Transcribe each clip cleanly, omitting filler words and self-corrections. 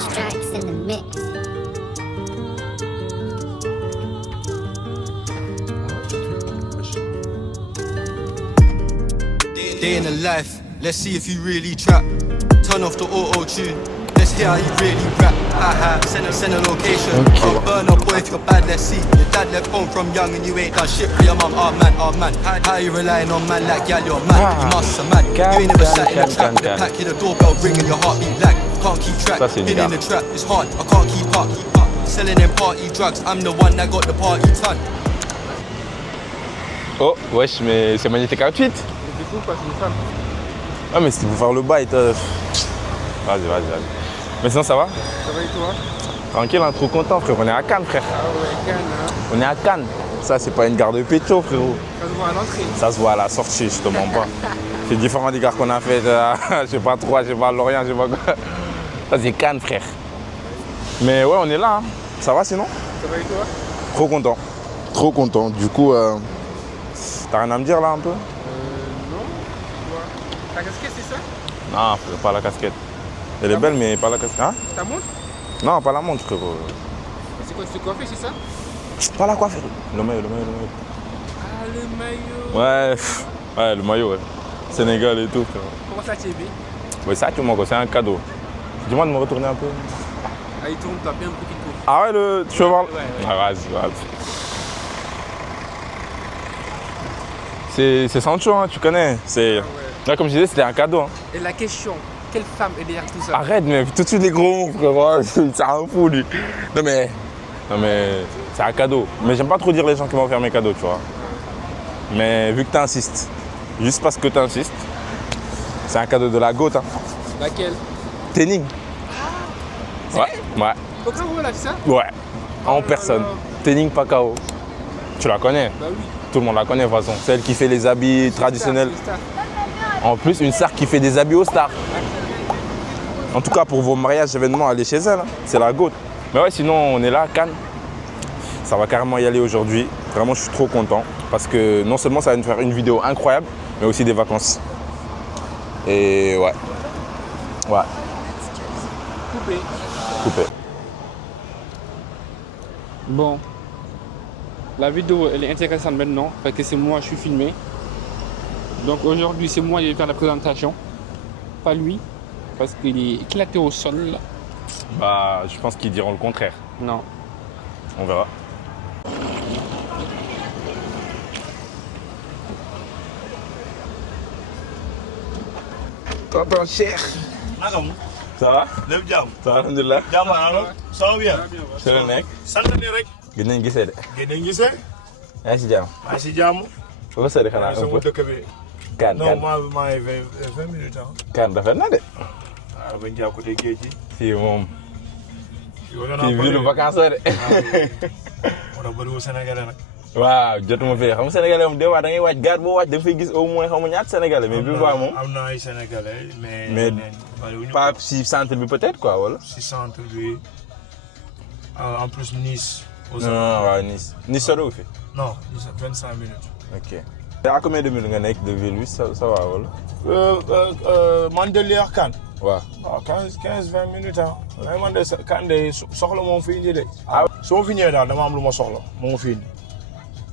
Strikes in the mix. Day in the life, let's see if you really trap. Turn off the auto-tune, let's hear how you really rap. Haha, send a location. I'll burn up, boy, if you're bad, let's see. Your dad left home from young and you ain't done shit for your mum. Oh man, how you relying on man like gal, you're mad. You must have mad. You ain't never sat in the trap with a pack, hear the doorbell ringing, your heartbeat lag. Can't keep track, been in the trap, it's hard, I can't keep up. Selling them party drugs, I'm the one that got the party done. Oh, wesh, mais c'est magnétique à 8. Du coup, pas une femme. Ah, mais c'était pour faire le bail. Vas-y. Mais sinon, ça va? Ça va et toi? Tranquille, hein, trop content, frère. On est à Cannes, frère. Ah ouais, Cannes, hein. On est à Cannes. Ça, c'est pas une gare de pécho, frérot. Ça se voit à l'entrée. Ça se voit à la sortie, je te mens pas. C'est différent des gares qu'on a fait. Je sais pas Troyes, je sais pas Lorient, je sais pas quoi. Ça, c'est Cannes, frère. Mais ouais, on est là. Hein. Ça va sinon? Ça va et toi? Trop content. Trop content. Du coup, t'as rien à me dire là un peu? Non. Ta casquette, c'est ça? Non, frère, pas la casquette. Elle est belle, mais pas la casquette. Hein? Ta montre? Non, pas la montre, frérot. C'est quoi, tu te coiffes, c'est ça? Pas la coiffure. Le maillot. Ah, le maillot. Ouais, le maillot, ouais. Sénégal et tout, frérot. Comment ça, tu es bien? Oui, ça, tu m'en c'est un cadeau. Dis-moi de me retourner un peu. Ah, il tourne, t'as bien un peu qui tourne. Ah ouais, tu veux voir? Ouais. Ah, vas-y. C'est Sancho, hein, tu connais. C'est... Là, comme je disais, c'était un cadeau. Hein. Et la question, quelle femme est derrière tout ça? Arrête, mais tout de suite les gros mots, frérot. C'est un fou, lui. Non, mais c'est un cadeau. Mais j'aime pas trop dire les gens qui m'ont offert mes cadeaux, tu vois. Mais vu que tu insistes, juste parce que tu insistes, c'est un cadeau de la GOAT. Hein. Laquelle? Tening. Ouais. Pacao, là, c'est ça? Ouais. En personne. Tening Pacao. Tu la connais? Bah oui. Tout le monde la connaît de toute façon. Celle qui fait les habits traditionnels. C'est une star. En plus, une star qui fait des habits aux stars. En tout cas, pour vos mariages, événements, allez chez elle. Hein. C'est la GOAT. Mais ouais, sinon, on est là à Cannes. Ça va carrément y aller aujourd'hui. Vraiment, je suis trop content. Parce que non seulement ça va nous faire une vidéo incroyable, mais aussi des vacances. Et ouais. Coupé. Bon. La vidéo, elle est intéressante maintenant parce que c'est moi, je suis filmé. Donc aujourd'hui, c'est moi qui vais faire la présentation. Pas lui, parce qu'il est éclaté au sol. Bah, je pense qu'ils diront le contraire. Non. On verra. Tonton Cheikh. Ça va? lépp jàmm. Ça va, alhamdulilah. jàmm alors. ça va bien. C'est le nekk. sant ni rek. Gën nañ gisee de. ngeen di gisee. yaa ngi si jàmm. maa ngi si jàmm. ba fa sori xanaa un sama peu. dëkk bi. Kaan non maa ngi 20 minutes ah. Kaan rafet na de. waaw bañ jaa côté géej gi. fii moom. yow fii ville vacances la de. moo tax bëriwul Sénégalais nag. waaw jotuma fee xam nga sénégalais moom des fois da ngay wàcc gare boo wàcc da nga fay gis au moins xam nga ñaata sénégalais mais bi fois moom. am na ay Sénégalais mais bariwuñu pas si centre bi peut-être quoi wala. si centre bi en plus Nice. non waaw Nice soriwul fi. non 25 minutes. ok. te à combien de minutes nga nekk de ville bi ça va wala. man de Lier Kane. waaw. waaw 15-20 minutes ah. mais man de Kane de soxla moom fi indi de. ah su ma fi ñëwee daal dama am lu ma soxla moo fi indi.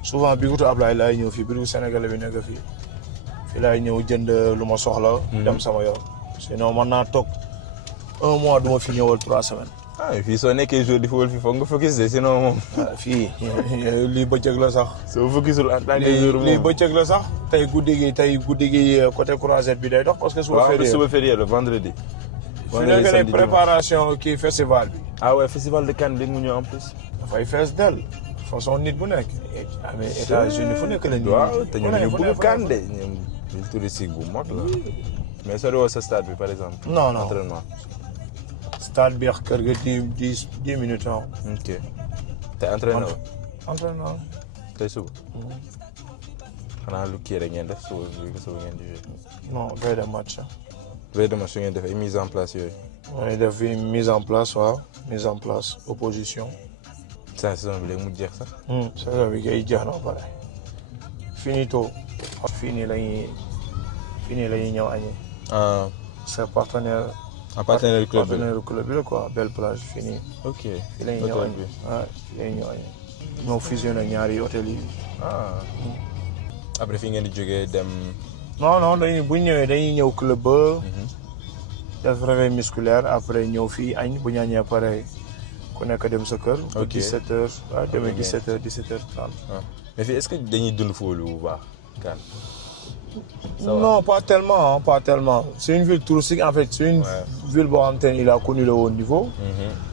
souvent bigutu Ablaye laay ñëw fii biiru Sénégalais bi nekk fii laay ñëw jënd lu ma soxla. dem sama yoon. sinon mën naa toog 1 mois du ma fi ñëwal 3 semaines. ah fii soo nekkee jour di football fii foog nga focus de sinon moom. fii lii bëccëg la sax. soo focusul en tant que jour moom lii bëccëg la sax. tey guddi gi côté croisette bi day dox parce que suba férié. waaw suba férié le vendredi. fi nekk ne préparation kii festival bi. ah ouais festival de Cannes léegi mu ñëw en plus. dafay fees del façon nit bu nekk. mais États-Unis fu nekk la ñu. waaw te ñun ñu bëgg Cannes de ñoom ville touristique bu mag la. mais soo woo sa stade bi par exemple. non entraînement. stade bi ak kër ga 10 minutes ah. ok te entraînement. entraînement. tey suba. xanaa lu kii rek ngeen def suba ngeen di jouer. non veille de match. veille de match ngeen def ay mise en place yooyu. mooy def fi mise en place waaw mise en place opposition. saison bi léegi mu jeex sax. saison bi kay jeex na ba pare. finito. fii nii la ñuy ñëw añi. ah. sa partenaire Ah, partenaire club. Partenaire club bi la quoi belle plage fii nii. Ok. fii la ñuy ñëw añ. waaw fii la ñuy ñëw añ. ñoo fusionné ñaari hôtel yi. Ah. Après fi ngeen di jógee dem. non bu ñu ñëwee dañuy ñëw club ba. def réveil musculaire après ñëw fii añ bu ñu añee pare ku nekk dem sa kër. ok 17h waaw demee 17h 17h30. mais fii est-ce que dañuy dund foolu bu baax kan. Non, pas tellement, hein, pas tellement. C'est une ville touristique, en fait. C'est une ville où il a connu le haut niveau.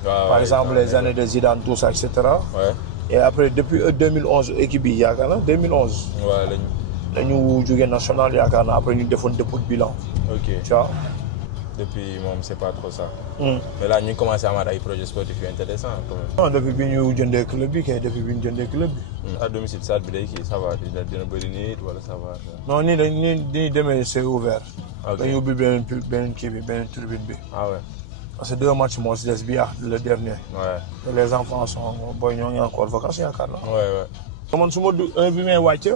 Par exemple, les années de Zidane, tout ça, etc. Ouais. Et après, depuis 2011, l'équipe il y a 2011. Ouais, nous jouons national, il y a après nous défendons dépôt de bilan. Ok. Tu vois? Depuis, moi, c'est pas trop ça. Mais là, nous commençons à avoir des projets sportifs intéressants. Non, depuis que nous jouons des clubs, depuis que nous jouons des clubs. À domicile, ça va, il y a des bonnes nuits, voilà, ça va. Non, ni demain, c'est ouvert. Ok. Nous avons bien une tribune. Ah ouais. C'est 2 matchs, moi, c'est le dernier. Ouais. Et les enfants sont encore en vacances, il y a 4 ans. Ouais. Comment su ma heure bi may wàcc.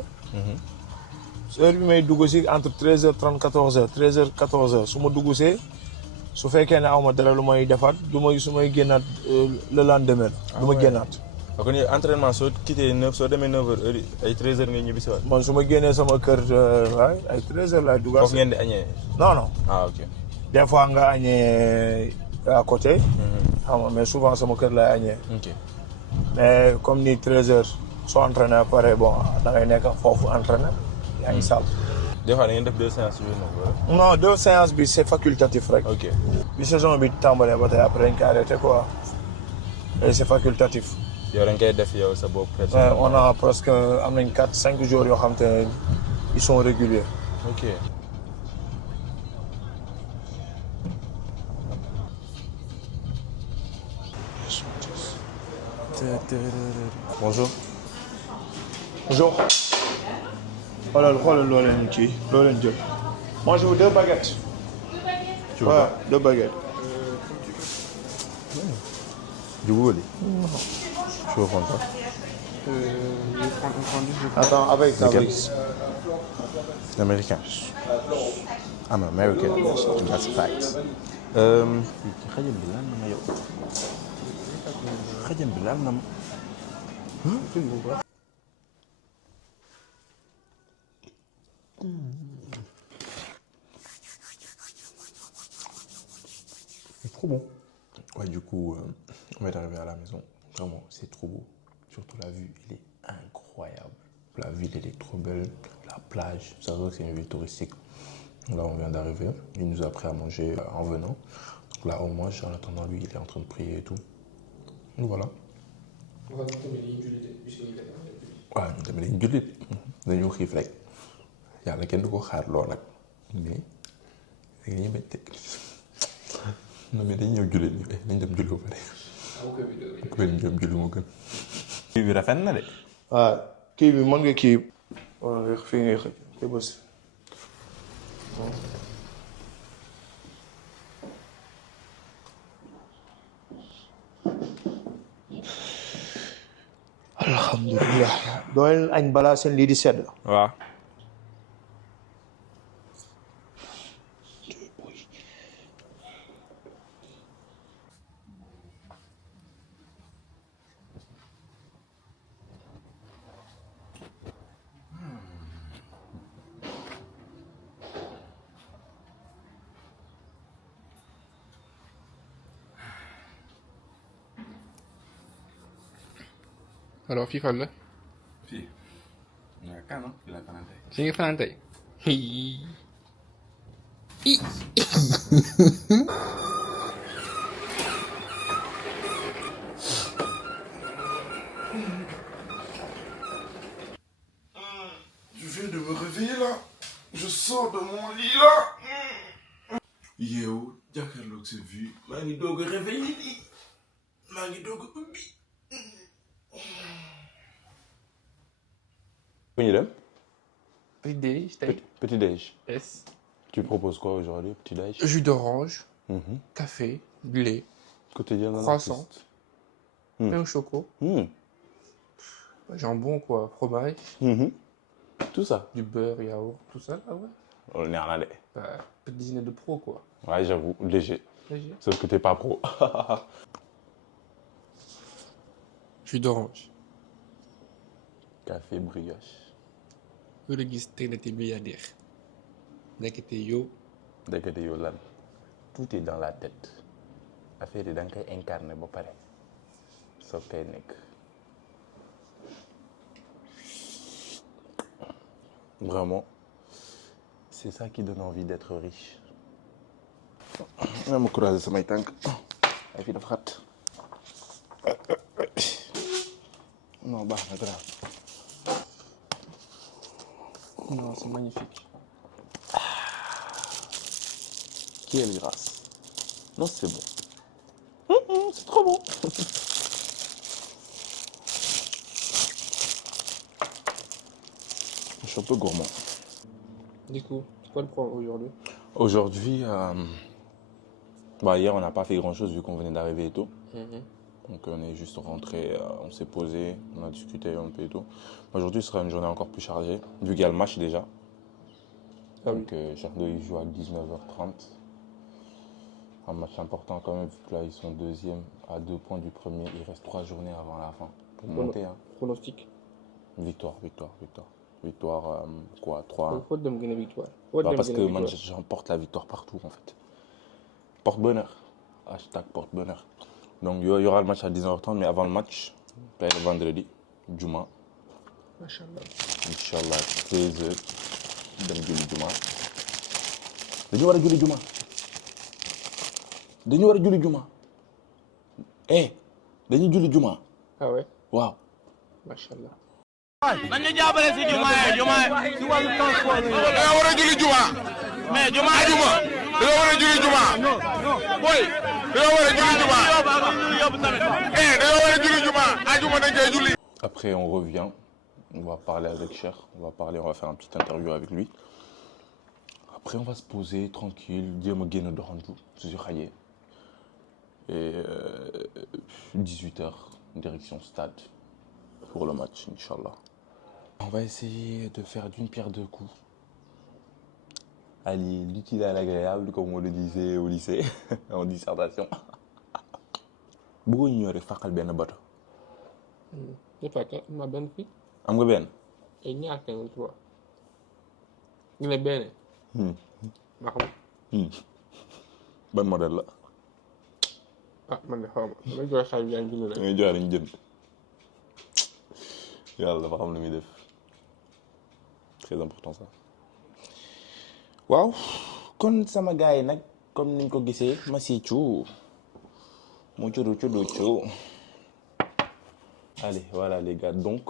heure bi may dugg si entre 13h30 14h 13h 14h su ma dugg see su fekkee ne aw ma dara lu may defaat su may génnaat le lendemain la. du ma génnaat. kon entraînement soo quitté 9 soo demee 9h ay 13h ngay ñibbi si waat. man su ma génnee sama kër waay ay 13h laay duggaat. foofu ngeen di añee. non. Ah ok. des fois nga añee à côté. xam nga mais souvent sama kër laay añee. Ok. mais comme ni 13h soo entraîné pare bon da ngay nekk foofu entraîné yaa ngi salle. Des fois da ngeen def 2 séances yu noonu. non 2 séances bi c'est facultatif rek. Ok. bi saison bi tàmbalee ba tey après dañ ko arrêté quoi et c'est facultatif. yow da nga koy def yow sa bopp. on a presque am nañ 4-5 jours yoo xam te ne ils sont réguliers. Ok. Bonjour. Bonjour. xoolal loo leen kii loo leen jël. moi je veux 2 baguettes. Tu veux quoi? 2 baguettes. Du goût, je veux prendre ça. Je vais prendre un sandwich. Attends, avec. Américain. I'm American. That's a fact. xajam bi lan na ma yow. xajam bi lan na ma. C'est trop bon. Ouais, du coup, on va arriver à la maison. Vraiment, c'est trop beau. Surtout la vue, elle est incroyable. La ville, elle est trop belle. La plage, ça voit que c'est une ville touristique. Là, on vient d'arriver. Il nous a pris à manger en venant. Donc là, on mange. En attendant, lui, il est en train de prier et tout. Donc voilà. Ouais, ñu demee dañuy jullit. dañoo xiif rek. yàlla kenn du ko xaar lool nag. mais dañuy bañ teg. non mais dañuy ñëw jullit ñu nañ dem julli ba pare. ku leen dem julli moo gën. kii bi rafet na de. waaw kii bi mën nga kii. wala fii ngay xëj te bës. alhamdulilah. doo leen añ balaa seen lii di sedd. waaw. Alors fii fan la. fii. waaw kan la fii la fanaan tey. fi nga fanaan tey. Je viens de me réveiller là. Je sors de mon lit là. Yow jàkkaarloog sa vue maa ngi doog a réveillé nii maa ngi doog a ubbi. fu ñu dem. Petit déj tey. Petit déj. Yes. Tu proposes quoi aujourd'hui, petit déj? Jus d'orange. Café. Lait. Quotidien d'un Croissant. artiste. Pain au choco. Jambon quoi. Fromage. Tout ça. Du beurre, yaourt, tout ça. Ah ouais. loolu neex na de. Ouais. Petit déjeuner de pro, quoi. Ouais, j'avoue, léger. Léger. Sauf que t'es pas pro. Jus d'orange. Café brioche. Ku la gis tey la te milliardaire. Nekkete yow. Dëgg yow lan tout est dans la tête affaire yi da nga koy incarner ba pare soog koy nekk. Vraiment, c'est ça qui donne envie d'être riche. Ma croiser samay tànk ay fii dafa xat. Non baax na grave. Non, c'est magnifique. Quelle grâce. Non, c'est bon. C'est trop bon. Je suis un peu gourmand. Du coup, c'est quoi le programme aujourd'hui? Aujourd'hui, hier on n'a pas fait grand chose vu qu'on venait d'arriver et tout. Donc on est juste rentré, on s'est posé, on a discuté un peu et tout. Aujourd'hui ce sera une journée encore plus chargée, vu qu'il y a le match déjà. Ah oui. Donc Cheikh Ndoye joue à 19h30. Un match important quand même, vu que là ils sont deuxième à 2 points du premier. Il reste 3 journées avant la fin pour monter. Hein. Pronostic. Victoire. Victoire, quoi, 3-1. Faut dem gagner victoire. Parce que moi j'emporte la victoire partout en fait. Porte-bonheur. Hashtag porte-bonheur. Donc il y aura le match à 19h30, mais avant le match, le vendredi, Juma. Machallah. Inch'Allah, 13h, dem julli Juma. Dañu war a julli Juma. Dañu war a julli Juma. Dañuy julli Juma. Ah ouais? Waaw. Machallah. nañu jàppale si jumaa si wàllu transport dañoo war a julli jumaa mais jumaa dañoo war a julli jumaa boy dañoo war a julli jumaa dañoo war a julli jumaa ajuma dañ koy julli. Après on revient, on va parler avec Cheikh, on va faire un petit interview avec lui. Après on va se poser tranquille, jéem a génn doxantu su xajee. Et 18h, direction stade pour le match, Inch'Allah. On va essayer de faire d'une pierre deux coups. Allier l'utile à l'agréable, comme on le disait au lycée, en dissertation. Bëggoon ñu ñëw rek fàqal benn bato. C'est pas que ma benn fii. Am nga benn? Ay ñaar kenn trois. Ñu ne benn. Ma xam. Ban modèle la? Ah man de xaw ma. Damay joxe xaalis bi yaa ngi jënd rek. Dangay joxe dañu jënd. Yàlla dafa xam lu muy def. Très important ça. Waaw kon sama gars yi nag comme niñ ko gisee ma si cu mu cudu cu. Allez voilà les gars, donc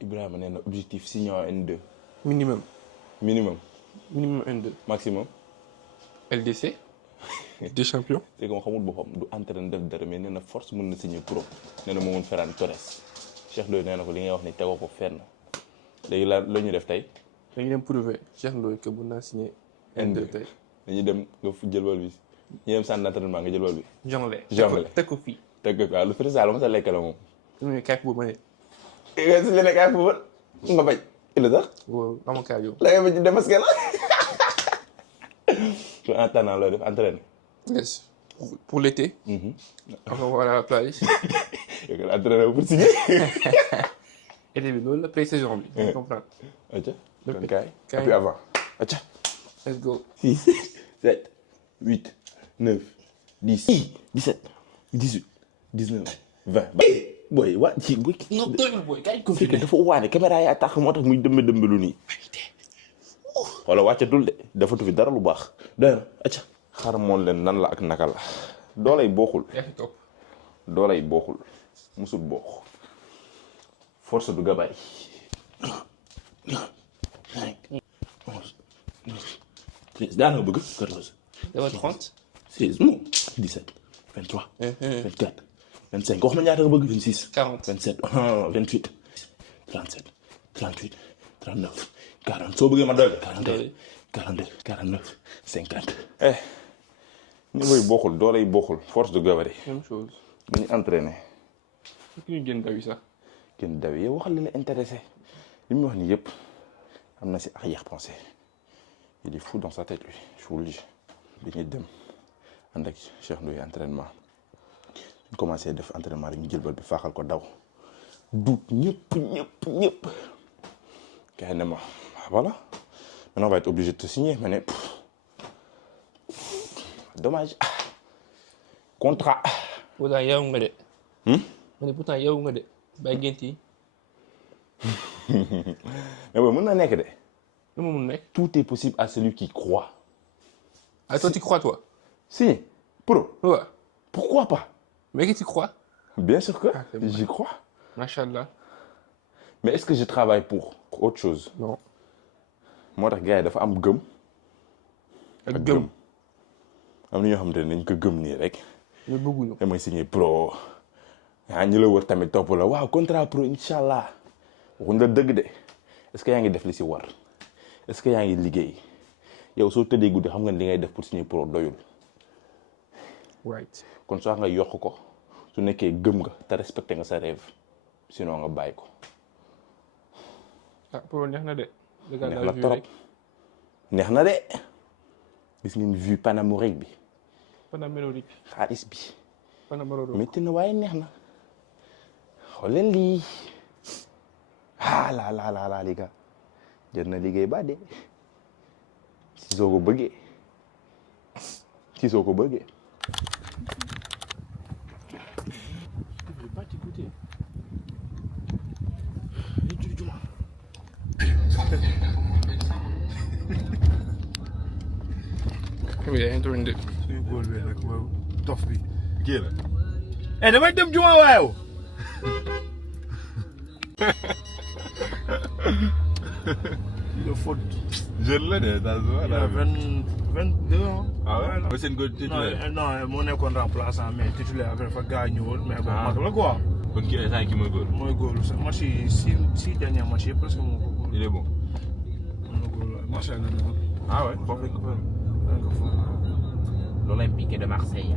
Ibrahima nee na objectif signé en N2. Minimum. Minimum. Minimum N2. Maximum. LDC. Des champions. C'est que ma xamul boppam du entraîné def dara mais nee na force mën na signé pro. Nee na moo mën Ferran Torres. Cheikh Ndoye nee na ko li ngay wax ni tegoo ko fenn. Léegi la ñu def tey. dañu dem prouver Cheikh Ndoye que bu naa signé N2 tey. dañuy dem nga jël bal bi ñu dem centre d'entraînement nga jël bal bi. jongle teg ko fii. teg ko waaw lu fële saa la ma sa lekk la moom. su ma kaay foofu ma ne. si la nekk ay football nga bañ. il sax. waaw ama kaay yow. la nga bañ dem parce que la. tu en attendant looy def entraîner. Yes. Pour l'été. On va aller à la plage. yow kat entraîner pour signer. Été bi loolu la pré-saison bi. Tu comprends. Atia. Depuis. kon kaay. Kaay. Et puis avant. Atia. Let's go. 6, 7, 8, 9, 10, 17, 18, 19, 20. Boy, waa ci boy. non doyul booy kaay ko Fekk dafa waane caméra yi tax moo tax muy dëmbe lu nii. Wala wàccatul de dafa tufi dara lu baax. Doy na acca. Xaaral moon leen nan la ak naka la. Doolay bokkul. yaa fi topp. Doolay bokkul. Musul bokk. Force du gabarit. 13 daana bëgg 14. dafa 30. 16 moom 17 23 24 25 wax ma ñaata nga bëgg 26 40. 27 28 37 38 39 40 soo bëggee ma doy 41 42 49 50 niveau yi bokkul doole yi bokkul force de gabarit même chose. bu ñu entraîné ki ñu génn daw yi sax. kenn dawee yow waxal li la intéressé li muy wax ni yëpp am na si arrière pensée il est fou dans sa tête lui je vous le dis dañuy dem ànd ak Cheikh Ndoye entraînement ñu commencé def entraînement rek ñu jël bal bi faaxal ko daw du ñëpp gars yi ne ma voilà maintenant on va être obligé de te signer ma ne dommage contrat. pourtant yow nga de. ma ne pourtant yow nga de bàyyi gént yi. mais bon mën na nekk de. lu ma mun nekk. tout est possible à celui qui croit. ah toi tu crois toi. Si pro. Ouais. Pourquoi pas. mais que tu crois. Bien sûr que bon. j'y crois. Machallah. mais est-ce que je travaille pour autre chose. non. moo tax gars yi dafa am gëm. ak gëm. am na ñoo xamante ne dañ ko gëm nii rek. mais bëgguñu. damay signé pro. ñi la wër tamit topp la waaw contrat pro incha allah. waxuñ la dëgg de est-ce que yaa ngi def li si war est-ce que yaa ngi liggéey yow soo tëddee guddi xam nga li ngay def pour signer pro doyul. right. kon soo nga yokk ko su nekkee gëm nga te respecté nga sa rêve sinon nga bàyyi ko. ah pro neex na de. neex na trop neex na de gis ngeen vue panoramique bi. panoramique. xaalis bi. panoramique. métti na waaye neex na xool leen lii ah la les gars jël na liggéey ba de si soo ko bëggee si soo ko bëggee. oui yaa ngi toog de. suñu góor bi nag waaw dof bi. kii la. damay dem juma waaw. il faut. jeune la de daal il a 22 ans. ah ouais seen góor titulaire. non moo nekkoon remplaçant mais titulaire après fa gaañu woon mais bon mag la quoi. kon kii instant kii mooy góor. mooy góor sa match yi six derniers matchs yi presque moo ko góor. il est bon. mën na góor la macha allah. ah ouais foofu lañ ko fa. L'Olympique de Marseille.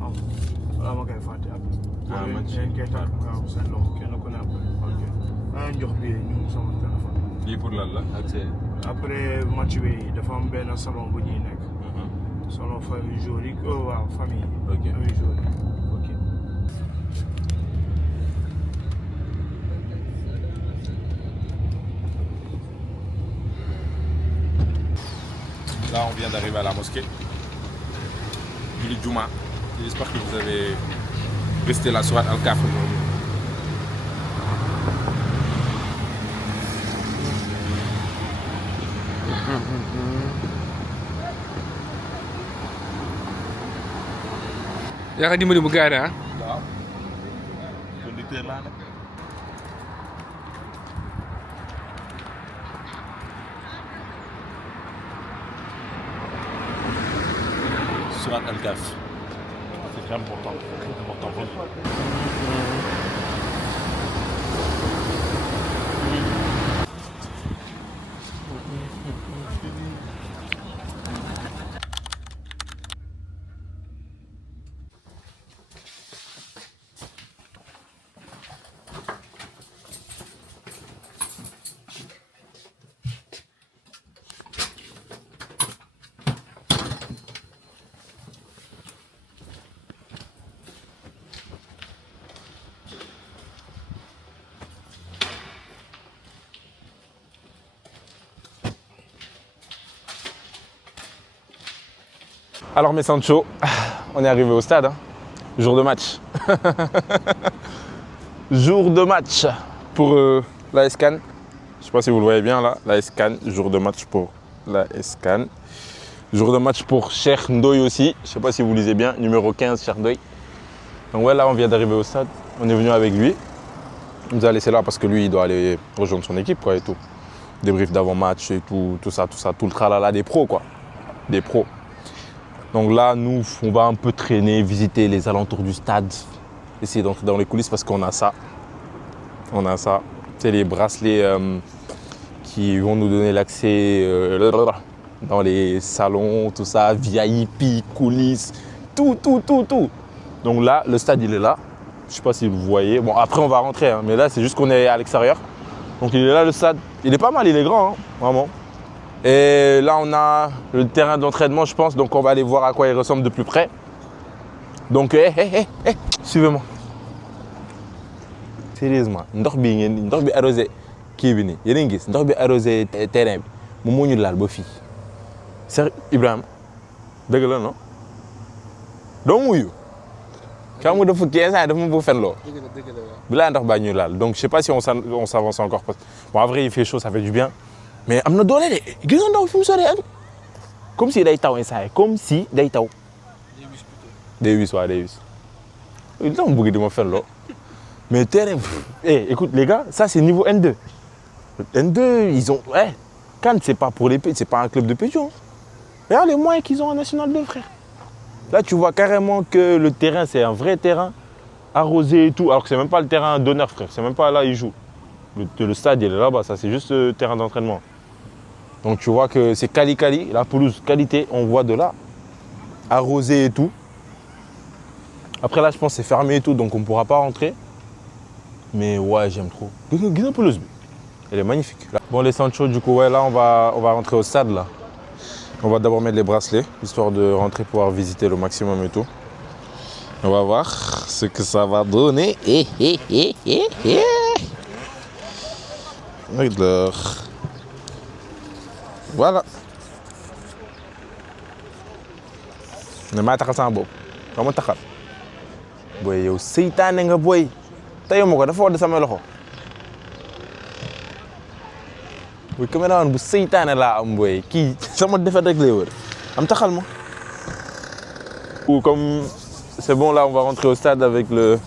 waaw ma koy fàtte après. ah man ci koy tàgg waaw seen loxo kenn ku ne après. ok maa ngi jox bi ñu sama téléphone. lii pour lan la ak c'est. après match bi dafa am benn salon bu ñuy nekk. salon famille jour yi waaw famille. ok famille jour yi. ok. Là, on vient d'arriver à la mosquée. Julie Djouma. J'espère que vous avez resté la soirée Al-Kaf aujourd'hui. yaa ngi dimbali mu gaare ah. waaw. conducteur laa nag. Surat Al-Kaf. C'est très important. Très important pour nous. Alors mes Sancho, on est arrivé au stade, hein. Jour de match. Jour de match pour l'AS Cannes. Je ne sais pas si vous le voyez bien là, l'AS Cannes, jour de match pour l'AS Cannes. Jour de match pour Cheikh Ndoye aussi, je ne sais pas si vous lisez bien, numéro 15 Cheikh Ndoye. Donc ouais, là on vient d'arriver au stade, on est venu avec lui. Il nous a laissé là parce que lui il doit aller rejoindre son équipe quoi et tout. Débrief d'avant-match et tout ça, tout le tralala des pros quoi, des pros. Donc là, nous, on va un peu traîner, visiter les alentours du stade, essayer d'entrer dans les coulisses parce qu'on a ça. On a ça. C'est les bracelets qui vont nous donner l'accès dans les salons, tout ça, VIP, coulisses, tout. Donc là, le stade, il est là. Je ne sais pas si vous voyez. Bon, après, on va rentrer, hein, mais là, c'est juste qu'on est à l'extérieur. Donc il est là, le stade. Il est pas mal, il est grand, hein, vraiment. Et là, on a le terrain d'entraînement, je pense. Donc, on va aller voir à quoi il ressemble de plus près. Donc, suivez-moi. Sérieusement, ndox bi arrosé kii bi nii yéen a ngi gis ndox bi arrosé terrain bi moom moo ñu laal ba fii. Cheikh Ibrahima dëgg la non doo muyu. xam nga dafa kii instant dafa ma bëgg fen loo. bi laa ndox baa ñuy laal donc je sais pas si on s'avance encore parce que bon en vrai il fait chaud ça fait du bien mais am na doole de gis nga ndaw fi mu soree comme si day taw instant comme si day taw. day wis waaw day wis. li tax ma bëgg di ma fen loo. Mais terrain, écoute les gars, ça c'est niveau N2. N2, ils ont, Cannes c'est pas pour les petits, c'est pas un club de petits. Hein. Regarde les moyens qu'ils ont en National 2, frère. Là tu vois carrément que le terrain c'est un vrai terrain, arrosé et tout, alors que c'est même pas le terrain d'honneur, frère. C'est même pas là ils jouent. Le stade il est là-bas, ça c'est juste le terrain d'entraînement. Donc tu vois que c'est quali, la pelouse qualité, on voit de là, arrosé et tout. Après là je pense que c'est fermé et tout, donc on ne pourra pas rentrer. Mais ouais, j'aime trop. Regarde un peu pelouse. Elle est magnifique. Bon, les Sancho, du coup, ouais, là, on va rentrer au stade, là. On va d'abord mettre les bracelets, histoire de rentrer, pouvoir visiter le maximum et tout. On va voir ce que ça va donner. Regarde. Voilà. Ne m'a pas ça, boy. Comment t'as boy, yo, seytaane nga boy. Tayo ma ko dafa wadd sama loxo bu caméraman bu seytaane laa am booy kii sama defet rek lay wër am taxal ma. Ou comme c'est bon là on va rentrer au stade avec le.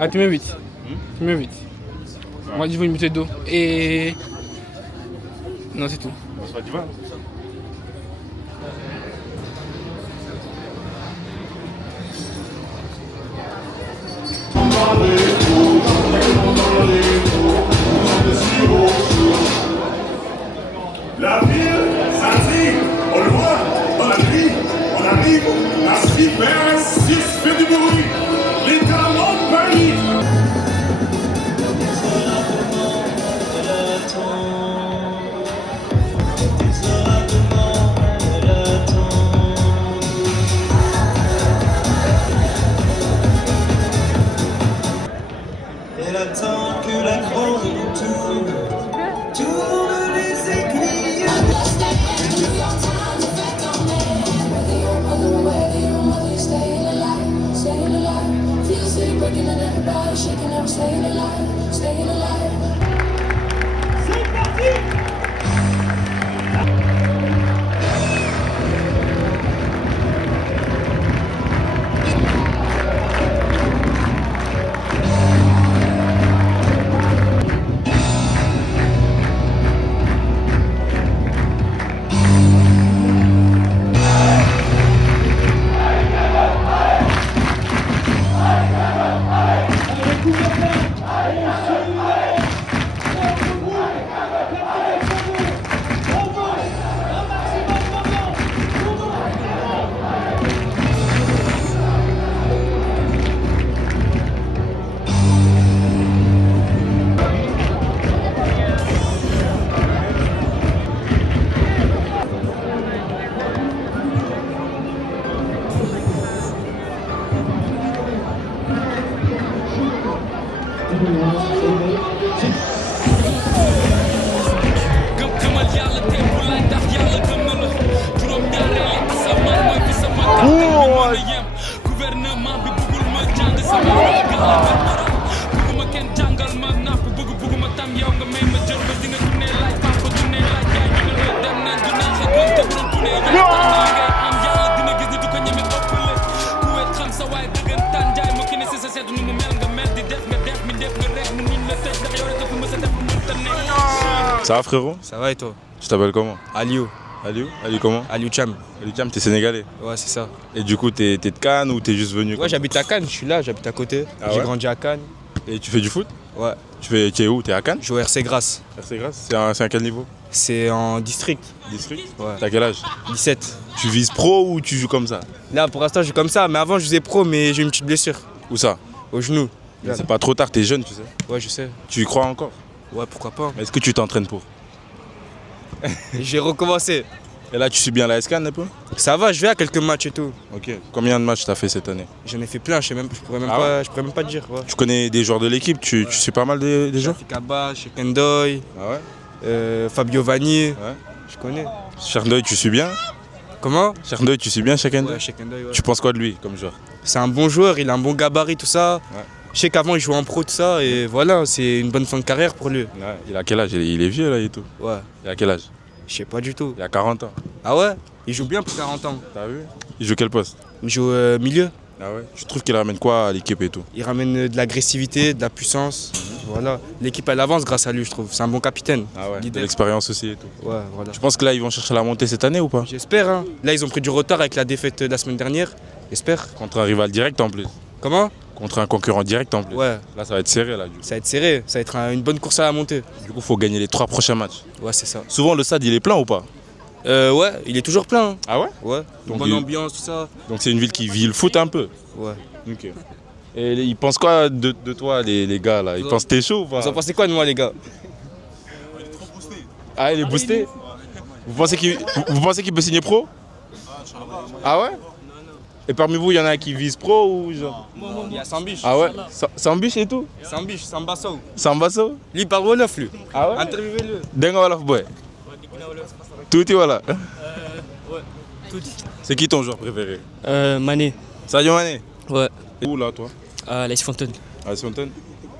Ah tu m'invites. Tu m'invites. Moi je veux une bouteille d'eau et non c'est tout. C'est pas du vin. La ville, ça dit, au loin, on arrive, la suite vers 6 fait du bruit, les talons paniquent. Elle attend que la grande tourne les aiguilles. C'est parti! Ça va frérot? Ça va et toi? Tu t'appelles comment? Aliou. Aliou? Aliou comment? Aliou Cham. Aliou Cham, t'es sénégalais? Ouais, c'est ça. Et du coup, t'es de Cannes ou t'es juste venu? Ouais, j'habite à Cannes, je suis là, j'habite à côté. Ah J'ai ouais? grandi à Cannes. Et tu fais du foot? Ouais. Tu es où? T'es à Cannes? Je joue au RC Grasse. RC Grasse? C'est à quel niveau? C'est en district. District? Ouais. T'as quel âge? 17. Tu vises pro ou tu joues comme ça? Là, pour l'instant, je joue comme ça. Mais avant, je faisais pro, mais j'ai une petite blessure. Où ça? Au genou. C'est pas trop tard, t'es jeune, tu sais. Ouais, je sais. Tu y crois encore? Ouais, pourquoi pas. Mais est-ce que tu t'entraînes pour? J'ai recommencé. Et là, tu suis bien la SCAN un peu? Ça va, je vais à quelques matchs et tout. Ok. Combien de matchs t'as fait cette année? J'en ai fait plein, je pourrais même, Ah pas, je pourrais même pas te dire. Ouais. Tu connais des joueurs de l'équipe? Tu suis pas mal des joueurs? Rafik Abba, Shekendoy, Ah ouais? Fabio Vanni, Ouais. je connais. Chernoy, tu suis bien? Comment? Chernoy, tu suis bien chacun? Ouais, Shekendoy, ouais. Tu penses quoi de lui comme joueur? C'est un bon joueur, il a un bon gabarit, tout ça. Ouais. Je sais qu'avant il jouait en pro, tout ça, et voilà, c'est une bonne fin de carrière pour lui. Ouais. Il a quel âge? Il est vieux là et tout. Ouais, Il a quel âge? je sais pas du tout. Il a 40 ans. Ah ouais? Il joue bien pour 40 ans. T'as vu? Il joue quel poste? Il joue milieu. Ah ouais? Tu trouves qu'il ramène quoi à l'équipe et tout? Il ramène de l'agressivité, de la puissance. Voilà. L'équipe elle avance grâce à lui, je trouve. C'est un bon capitaine. Ah ouais? De Leader. l'expérience aussi et tout. Ouais, voilà. Je pense que là, ils vont chercher la montée cette année ou pas? J'espère, hein. Là, ils ont pris du retard avec la défaite de la semaine dernière. J'espère. Contre un rival direct en plus. Comment? Contre un concurrent direct en plus. Ouais, Là, ça va être serré là. Du coup, ça va être serré. Ça va être une bonne course à la montée. faut gagner les 3 prochains matchs. Ouais, c'est ça. Souvent, le stade, il est plein ou pas? Ouais, il est toujours plein. Hein. Ah ouais? Ouais. Donc, Bonne il- ambiance, tout ça. Donc, c'est une ville qui vit le foot un peu. Ouais. Ok. Et ils pensent quoi de toi, les gars là? Ils pensent que t'es chaud ou pas? Vous en pensez quoi de moi, les gars? Ah, il est boosté? Vous pensez qu'il peut signer pro? Ah ouais? Et parmi vous, il y en a qui visent pro ou genre? Il y a Sambiche. Ah ouais? Sambiche et tout? Sambiche, Sambasso. Sambasso? Lui, il parle Wolof, lui. Ah ouais? Interviewez-le. Denga Wolof boy. Touti voilà. C'est qui ton joueur préféré? Mané. Sadio Mané? Ouais. Où là toi? À l'Ice Fountain. À Southampton?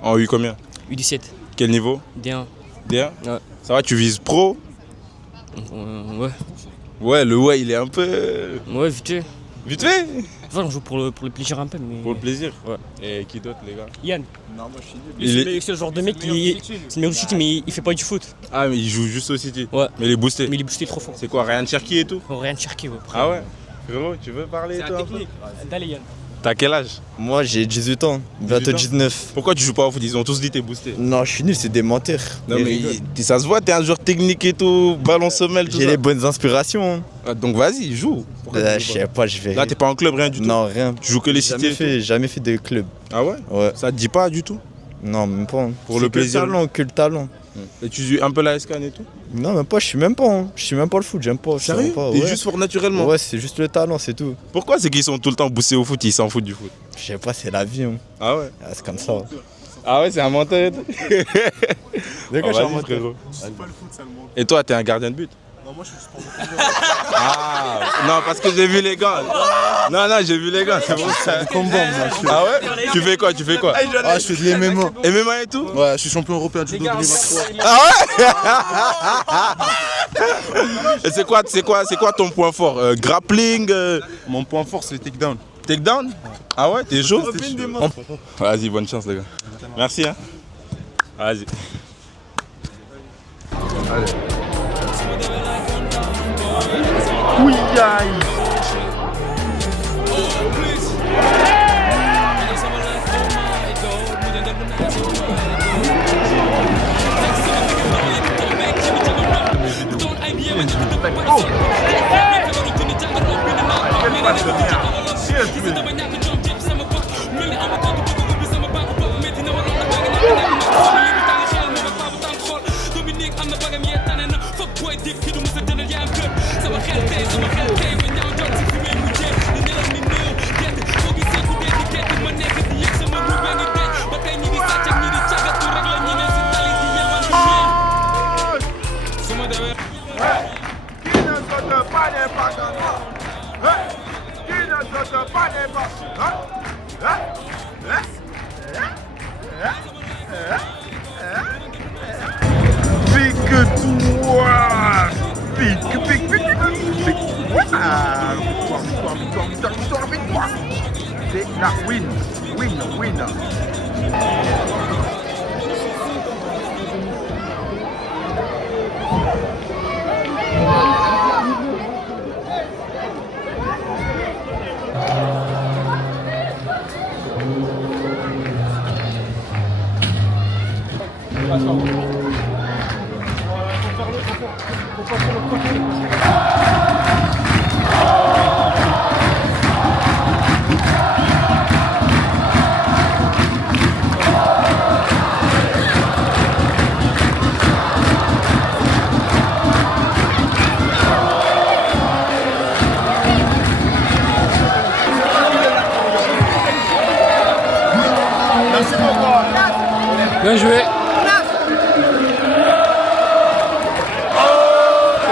En U combien? U17. Quel niveau? D1. D1? Ouais. Ça va, tu vises pro? Ouais. Ouais, le ouais, il est un peu... Ouais, vite fait. Vite fait? Enfin, on joue pour le plaisir un peu, mais. Pour le plaisir? Ouais. Et qui d'autre les gars? Yann. Non, moi je suis nul. C'est le genre de mec qui. C'est le meilleur City, mais il fait pas du foot. Ah mais il joue juste au City? Ouais. Mais il est boosté? Mais il est boosté trop fort. C'est quoi, Ryan Cherki et tout? Rien de chercher, ouais. Ah ouais? Frérot, tu veux parler C'est toi la un peu? technique. D'aller, Yann. T'as quel âge? Moi j'ai 18 ans, bientôt 18 ans. 19. Pourquoi tu joues pas au foot? Ils ont tous dit t'es boosté. Non, je suis nul, c'est des menteurs. Non Ils mais rigolent. ça se voit, t'es un joueur technique et tout, ballon semelle, tout J'ai ça. les bonnes inspirations. Hein. Ah, donc vas-y, joue. Pourquoi tu Je joues sais pas, je vais. Là t'es pas en club, rien du tout? Non, rien. Tu joues que les cités? Jamais fait de club. Ah ouais? Ouais. Ça te dit pas du tout? Non, même pas. Hein. Pour le C'est plaisir. Que le talent. Et tu joues un peu la SCAN et tout? Non, même pas, je suis même pas. Hein. Je suis même pas le foot, j'aime pas. je Sérieux? sais pas, T'es ouais. juste fort naturellement? Ouais, c'est juste le talent, c'est tout. Pourquoi c'est qu'ils sont tout le temps boostés au foot, ils s'en foutent du foot? Je sais pas, c'est la vie. Hein. Ah ouais? Ah, c'est comme ça. Ah ouais, c'est un menteur et tout. D'accord, Ah, vas-y, frérot. Et toi, t'es un gardien de but? Non, moi je suis sport. Ah, non, parce que j'ai vu les gars. Non, j'ai vu les gars, c'est bon ça. Ah ouais? Tu fais quoi? Ah, je fais de l'MMA. MMA et tout? Ouais, je suis champion européen de judo 2023. Ah ouais? Et c'est quoi ton point fort? Grappling? Mon point fort, c'est le takedown. Takedown? Ah ouais, t'es chaud? Vas-y, bonne chance les gars. Merci hein. Vas-y. Oui, aïe. Pique-toi! Pique! Victoire! C'est la win! Bien joué.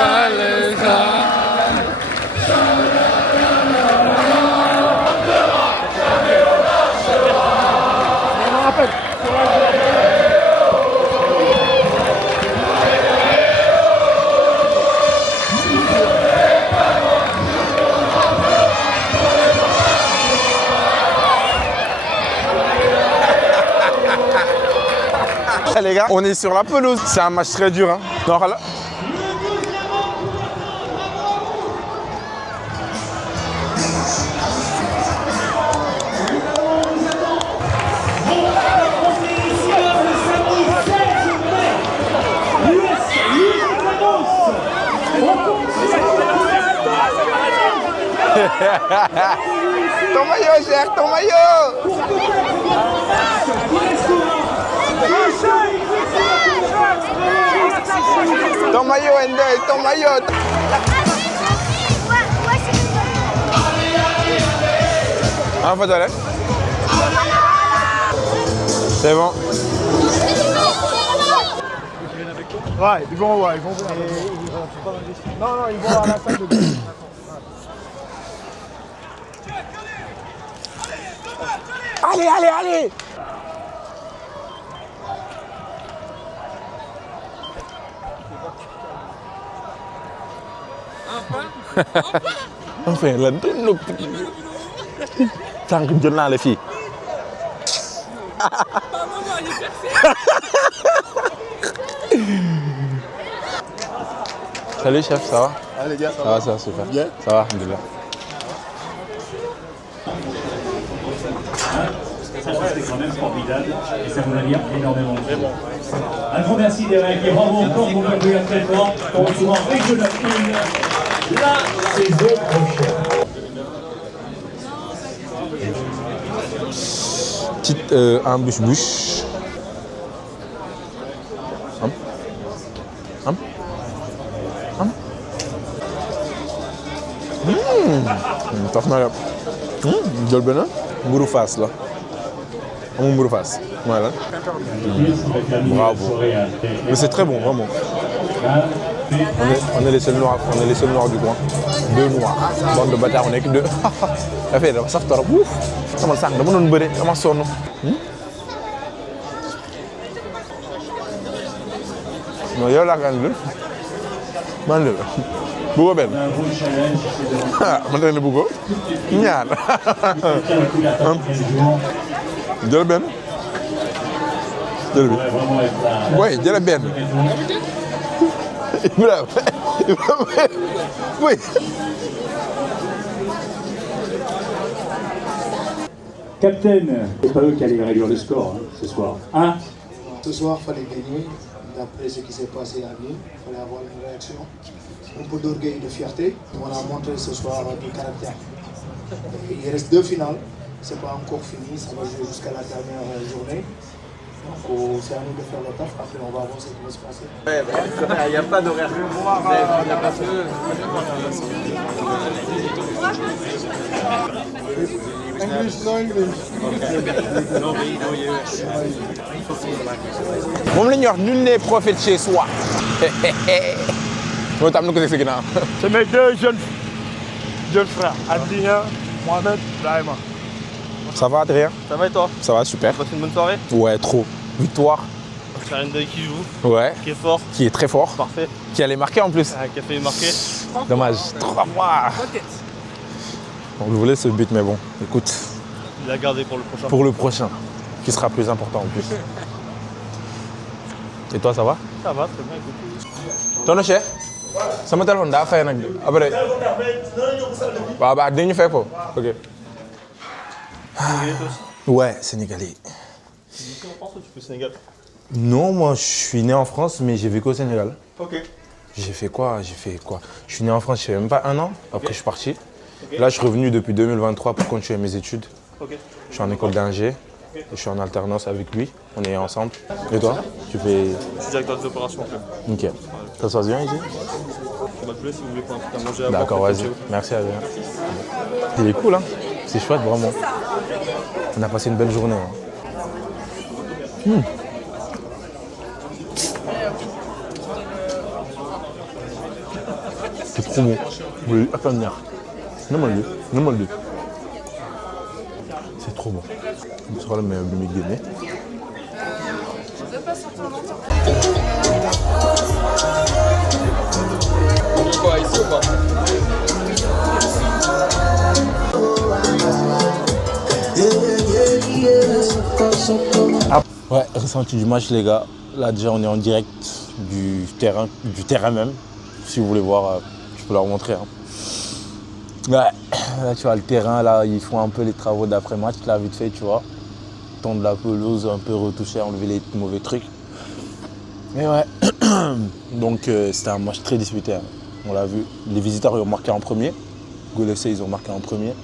Allez, ça. Les gars, on est sur la pelouse. C'est un match très dur. Hein. Non, là. Ton maillot, cher, ton maillot. Ton maillot, Endel, ton maillot. Un photo là. C'est bon. Ouais, ils vont voir. Non, ils vont à la salle de bain. Allez. Enfin, lan sànq jël naa la fii. Salut chef, ça va? Ah les gars, Ça va, super. Bien. Ça va, alhamdoulilah. Ça, c'était quand même formidable et ça vous a bien énormément. Un grand merci Derek et bravo encore pour votre traitement. On se retrouve avec de la film la saison prochaine. Petite embûche-bouche. Taf na yàpp. Jël benn mburu Fass la. Amul mburu Fass. Mooy lan. Bravo. Mais c'est très bon, vraiment. On est les seuls noirs du coin. 2 noirs. Bande de bâtards, on est que 2. Affaire dafa saf torop. Ouf. Sama sànq dama doon bëre, dama sonn. Non, yow laa ko andil. Man de la. Bëggoo benn. Man de la bëggoo. Ñaar. Jël benn. Jël bi. Oui, jël benn. Ibrahima. Oui. Captain, c'est pas eux qui allaient réduire le score hein, ce soir. Hein? Ce soir, il fallait gagner. D'après ce qui s'est passé à Lille, il fallait avoir une réaction. Un peu d'orgueil et de fierté. On a montré ce soir du caractère. Il reste 2 finales. C'est pas encore fini. Ça va jouer jusqu'à la dernière journée. Donc c'est à nous de faire le taf. Après, on va voir ce qui va se passer. Il n'y a pas d'horaire. English, no English. Moom la ñuy wax nul n'est prophète chez soi. Loolu tam na ko teg si ginnaaw. C'est mes 2 jeunes frères, Adrien, Mohamed, Brahima. Ça va Adrien? Ça va et toi? Ça va, super. Passé une bonne soirée? Ouais, trop. Victoire. Charendeuil qui joue, Ouais. qui est fort, Qui est très fort. parfait, Qui allait marquer en plus. qui a failli marquer. Dommage. 3 mois. On voulait ce but, mais bon, écoute, Il l'a gardé pour le prochain. pour le prochain, qui sera plus important en plus. Et toi, ça va? Ça va, très bien, écoute. Tonton Cheikh, sama téléphone daa fay nag après. waaw dinañu fay ko. Ok. Ouais, sénégalais. Tu es en France ou tu fais Sénégal? Non, moi je suis né en France, mais j'ai vécu au Sénégal. Ok. J'ai fait quoi? Je suis né en France, je ne même pas 1 an. Après, je suis parti. Là, je suis revenu depuis 2023 pour continuer mes études. Ok. Je suis en école d'ingé. Et je suis en alternance avec lui. On est ensemble. Et toi? Tu fais... Je suis directeur des opérations. Nickel. Ça se passe bien ici? On va te laisser si vous voulez prendre un truc à manger. à boire, D'accord, faites vas-y. comme ça. Merci Adrien. Il est cool, hein? C'est chouette, vraiment. On a passé une belle journée. Hein. trop bon. Oui, attends, venir. Non, c'est trop bon. Ce sera le meilleur de mes guillemets. Ouais, ressenti du match les gars. Là déjà on est en direct du terrain même. Si vous voulez voir, je peux leur montrer. Hein. Ouais, là tu vois le terrain, là ils font un peu les travaux d'après-match, là vite fait tu vois. Tondre la pelouse, un peu retoucher, enlever les mauvais trucs. Mais ouais, donc c'était un match très disputé. Hein. On l'a vu, les visiteurs ils ont marqué en premier. Goal FC ils ont marqué en premier.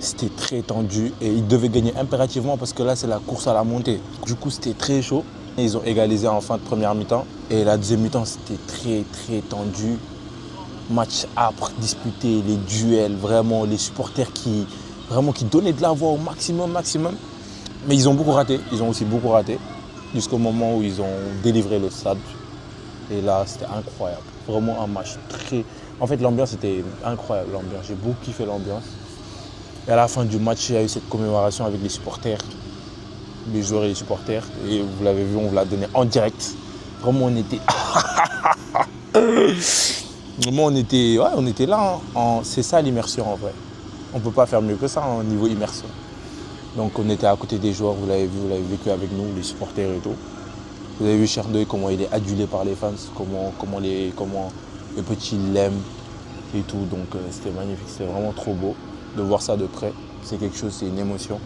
C'était très tendu et ils devaient gagner impérativement parce que là c'est la course à la montée. Du coup c'était très chaud. Ils ont égalisé en fin de première mi-temps et la deuxième mi-temps c'était très tendu. Match âpre, disputé, les duels, vraiment les supporters qui donnaient de la voix au maximum. Mais ils ont beaucoup raté, ils ont aussi beaucoup raté jusqu'au moment où ils ont délivré le stade. Et là c'était incroyable, vraiment un match très... En fait l'ambiance était incroyable, j'ai beaucoup kiffé l'ambiance. Et à la fin du match, il y a eu cette commémoration avec les supporters, les joueurs et les supporters. Et vous l'avez vu, on vous l'a donné en direct. Vraiment, on était... Vraiment, on était là. Hein. C'est ça l'immersion en vrai. On ne peut pas faire mieux que ça au niveau immersion. Donc on était à côté des joueurs, vous l'avez vu, vous l'avez vécu avec nous, les supporters et tout. Vous avez vu Cher2, comment il est adulé par les fans, comment les petits l'aiment et tout. Donc c'était magnifique, c'était vraiment trop beau. De voir ça de près, c'est quelque chose, c'est une émotion.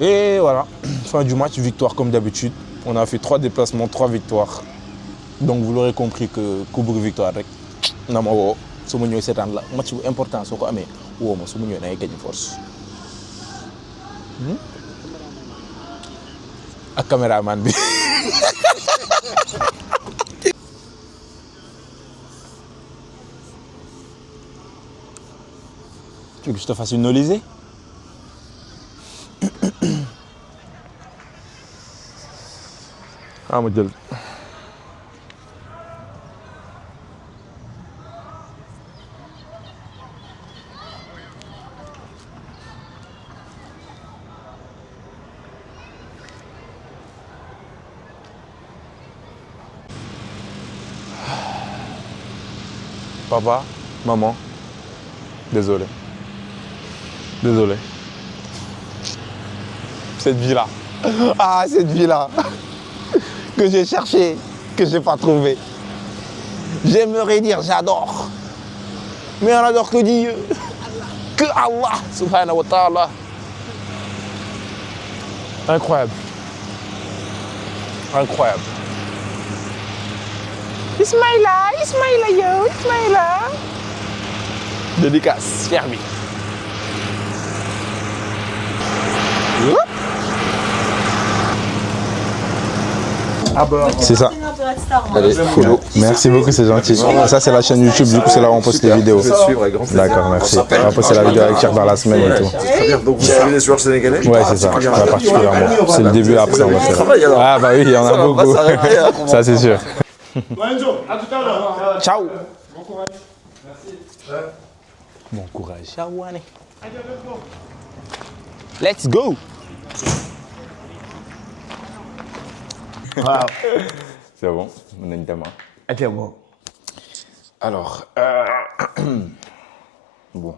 Et voilà, fin du match, victoire comme d'habitude. On a fait 3 déplacements, 3 victoires. Donc vous l'aurez compris que Koubou victoire rek. Nama wo, sama ñoy sétane la match bu important soko amé, wo ma sama ñoy nay gagner force. Ak caméraman bi. Tu veux que je te fasse une nolisée? Ah, ma gueule. Papa, maman, désolé. Désolé. Cette vie-là. Ah, cette vie-là. Que j'ai cherché, que j'ai pas trouvé. J'aimerais dire j'adore. Mais on adore que Dieu. Que Allah, subhanahu wa ta'ala. Incroyable. Incroyable. Ismaïla, yo, Ismaïla. Dédicace, fermé. C'est ça. Allez, follow. Merci beaucoup, c'est gentil. Ça, c'est la chaîne YouTube, du coup, c'est là où on poste les vidéos. D'accord, merci. On va poster la vidéo avec Cher dans la semaine et tout. Très bien, donc vous suivez les joueurs sénégalais? Ouais, c'est ça, particulièrement. C'est le début, après, on va faire. Ah, bah oui, il y en a beaucoup. Ça, c'est sûr. Lorenzo, à tout à l'heure. Ciao. Bon courage. Merci. Bon courage. Ciao, Wane. Let's go. Wow. C'est bon, on a une dame. C'est bon. Alors, bon,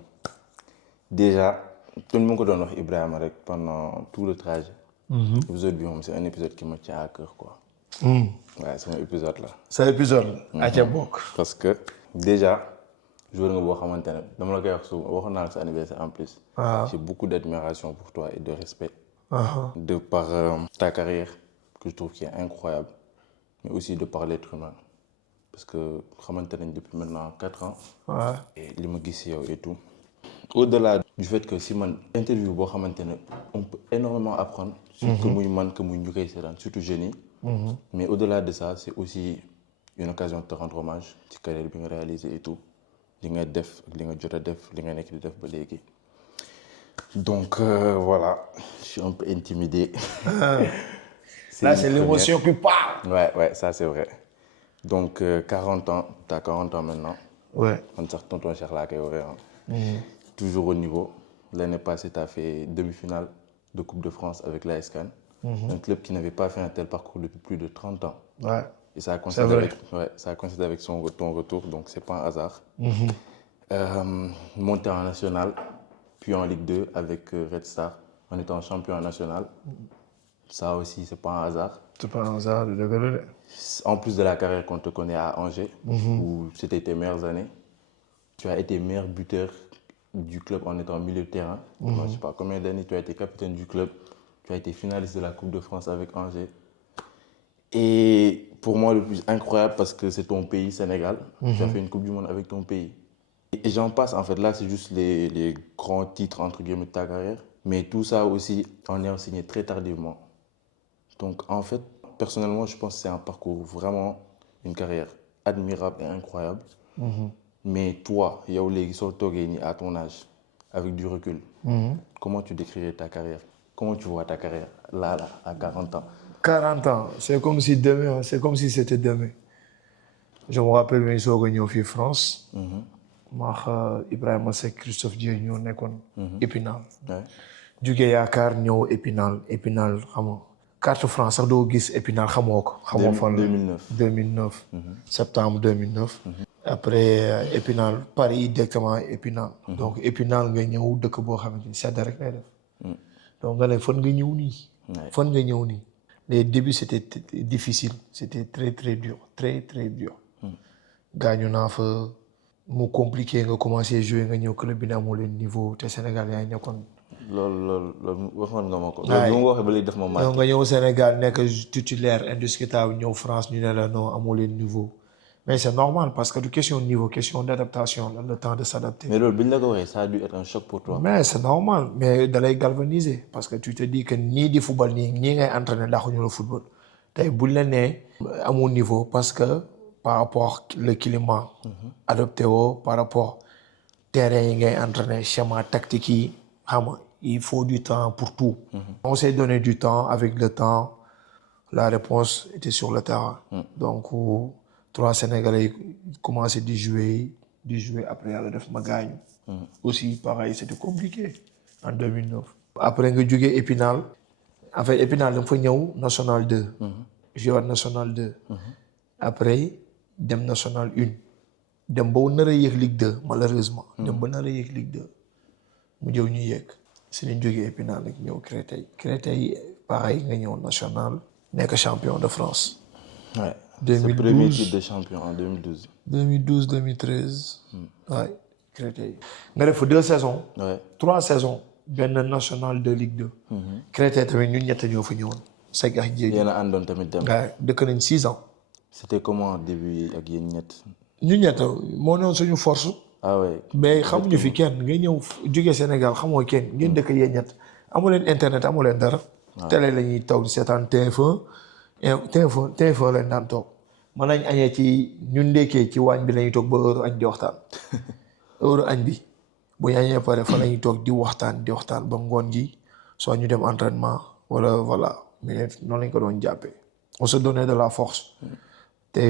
déjà, tout le monde connaît notre Ibrahim pendant tout le trajet. L'épisode, c'est un épisode qui me tient à cœur, quoi. Ouais, c'est un épisode là. C'est un épisode. Parce que déjà, je veux que vous anniversaire en plus. J'ai beaucoup d'admiration pour toi et de respect. De par ta carrière, que je trouve qui est incroyable, mais aussi de par l'être humain. Parce que je suis depuis maintenant 4 ans. Et je me dis et tout. Au-delà du fait que si mon interview, on peut énormément apprendre, surtout surtout jeunes. Mais au-delà de ça, c'est aussi une occasion de te rendre hommage à la carrière que tu as réalisée et tout. Donc voilà, je suis un peu intimidé. Là, c'est l'émotion qui parle. Ouais, ça c'est vrai. Donc 40 ans, tu as 40 ans maintenant. Ouais. Man sax tonton Cheikh laa koy woowee. Toujours au niveau. L'année passée, tu as fait demi-finale de Coupe de France avec l'AS Cannes. Un club qui n'avait pas fait un tel parcours depuis plus de 30 ans. Ouais. Et ça a coïncidé avec ton retour, donc c'est pas un hasard. Monté en national, puis en Ligue 2 avec Red Star, en étant champion national. Ça aussi, c'est pas un hasard. C'est pas un hasard, désolé. En plus de la carrière qu'on te connaît à Angers, où c'était tes meilleures années, tu as été meilleur buteur du club en étant milieu de terrain. Je ne sais pas combien d'années tu as été capitaine du club. Tu as été finaliste de la Coupe de France avec Angers. Et pour moi, le plus incroyable, parce que c'est ton pays, Sénégal. Tu as fait une Coupe du Monde avec ton pays. Et j'en passe, en fait. Là, c'est juste les grands titres, entre guillemets, de ta carrière. Mais tout ça aussi, en ayant signé très tardivement. Donc, en fait, personnellement, je pense que c'est un parcours vraiment, une carrière admirable et incroyable. Mais toi, yow léegi soo toogee nii à ton âge, avec du recul, comment tu décrirais ta carrière? Comment tu vois ta carrière là, à 40 ans? 40 ans, c'est comme si demain, c'est comme si c'était demain. Je me rappelle quand je suis venu en France. Ibrahima Seck, Christophe Dieng ñoo nekkoon Épinal. Jugee Yaakaar ñëw Épinal xam nga carte France sax doo gis Épinal xamoo ko. xamoo fan la 2009. Septembre 2009. Après Épinal Paris directement Épinal. Donc Épinal nga ñëw dëkk boo xamante ni sedd rek ngay def. Donc nga ne fan nga ñëw nii. fan nga ñëw nii. Les débuts c'était difficile, c'était très dur, très dur. Gaañu naa fa mu compliqué nga commencé jouer nga ñëw club bi ne amoo leen niveau te Sénégal yaa nekkoon. loolu waxoon nga ma ko. loolu bu ma waxee ba léegi daf ma marqué. nga ñëw Sénégal nekk titulaire indiscutable ñëw France ñu ne la non amoo leen niveau. Mais c'est normal parce que du question de niveau, question d'adaptation, le temps de s'adapter. Mais le ça a dû être un choc pour toi. Mais c'est normal, mais de les galvaniser. Parce que tu te dis que ni du football, ni entraîner le football. Tu es à mon niveau parce que par rapport au climat adopté, par rapport au terrain, entraîner, schéma tactique, il faut du temps pour tout. On s'est donné du temps, avec le temps, la réponse était sur le terrain. Donc, 3 Sénégalais commençaient à jouer après la def ma gagne. Aussi pareil, c'était compliqué en 2009. Après nga jógee Épinal, en fait Épinal dama fa ñëw National 2. Joué National 2. Après dem National 1. dem ba nar a yéeg Ligue 2 malheureusement. dem ba nar a yéeg Ligue 2. mu jëw ñu yéeg. si lañ jógee Épinal nag ñëw Créteil. Créteil pareil nga ñëw National nekk champion de France. Ouais. 2012. C'est le premier titre de champion en 2012. 2012-2013. Ouais, Créteil. Nga def 2 saisons. Ouais. 3 saisons. benn national de Ligue 2. Créteil tamit ñun ñett ñoo fa ñëwoon. Seck ak Dieng. yéen a àndoon tamit dem. waaw dëkk nañ 6 ans. C'était comment début yi ak yéen ñett. ñun ñett moo newoon suñu force. Ah ouais. Mais xamuñu fi kenn nga ñëw jóge Sénégal xamoo kenn ngeen dëkk yéen ñett amu leen internet amu leen dara. télé la ñuy toog di seetaan TF1. TF1 lañ daan toog mën nañ añee ci ñun ndekkee ci waañ bi lañuy toog ba heure añ di waxtaan heure añ bi bu ñu añee pare fa lañuy toog di waxtaan ba ngoon gi soo ñu dem entraînement wala voilà mais noonu lañ ko doon jàppee on se donnait de la force te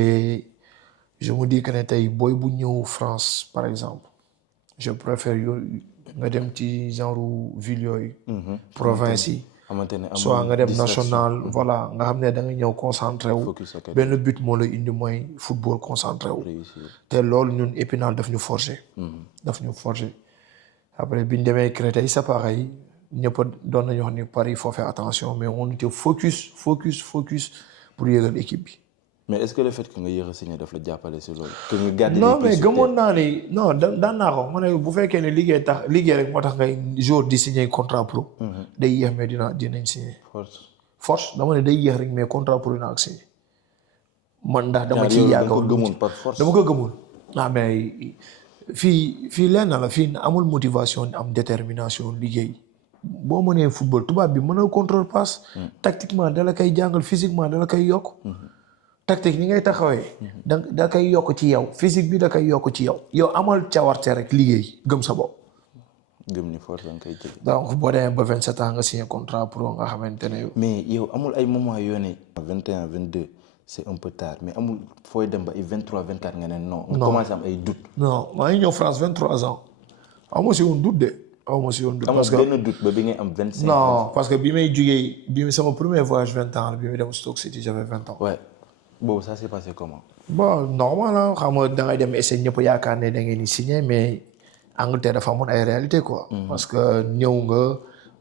je me dis que ne tey booy bu ñëw France par exemple je préfère nga dem ci genre ville yooyu province yi soit nga dem national voilà nga xam ne da nga ñëw concentré wu benn but moo la indi mooy football concentré wu te loolu ñun Épinal daf ñu forger après bi ñu demee Créteil c'est pareil ñëpp doon nañu wax ni Paris il faut faire attention mais on était focus pour yëgal équipe bi. Mais est-ce que le fait que nga yéex a signé daf la jàppale si loolu. que nga garder non mais gëmoon naa ni non daan naa ko ma ne bu fekkee ne liggéey rek moo tax ngay jour di signer contrat pro. day yéex mais dinañ signer. force dama ne day yéex rek mais contrat pro dina ak signer. man ndax dama ciy yàgg dama ko gëmul. ah mais fii lenn la fii amul motivation am détermination liggéey. boo mënee football tubaab bi mën a contrôle passe. tactiquement dala koy jàngal physiquement dala koy yokk. tactique ni ngay taxawee. da koy yokk ci yow physique bi da koy yokk ci yow. yow amal cawarte rek liggéey gëm sa bopp. gëm ni force nga koy jël. donc boo demee ba 27 ans nga signé contrat pro nga xamante ne. mais yow amul ay moment yoo ne. 21 22 c'est un peu tard mais amul fooy dem ba ay 23 24 nga ne non. nga Non. commencé am ay doute. non maa ngi ñëw France 23 ans aw ma si woon doute de aw ma si woon doute. parce que amul benn doute ba bi ngay am 25 ans. non parce que bi may jugee c'est mon premier voyage 20 ans bi may dem Stoke City j'avais 20 ans. ouais boobu ça s'est passé comment. bon normal la xam nga da ngay dem essayer ñëpp yaakaar ne da ngeen di signer mais Angleterre dafa amoon ay réalité quoi. parce que ñëw nga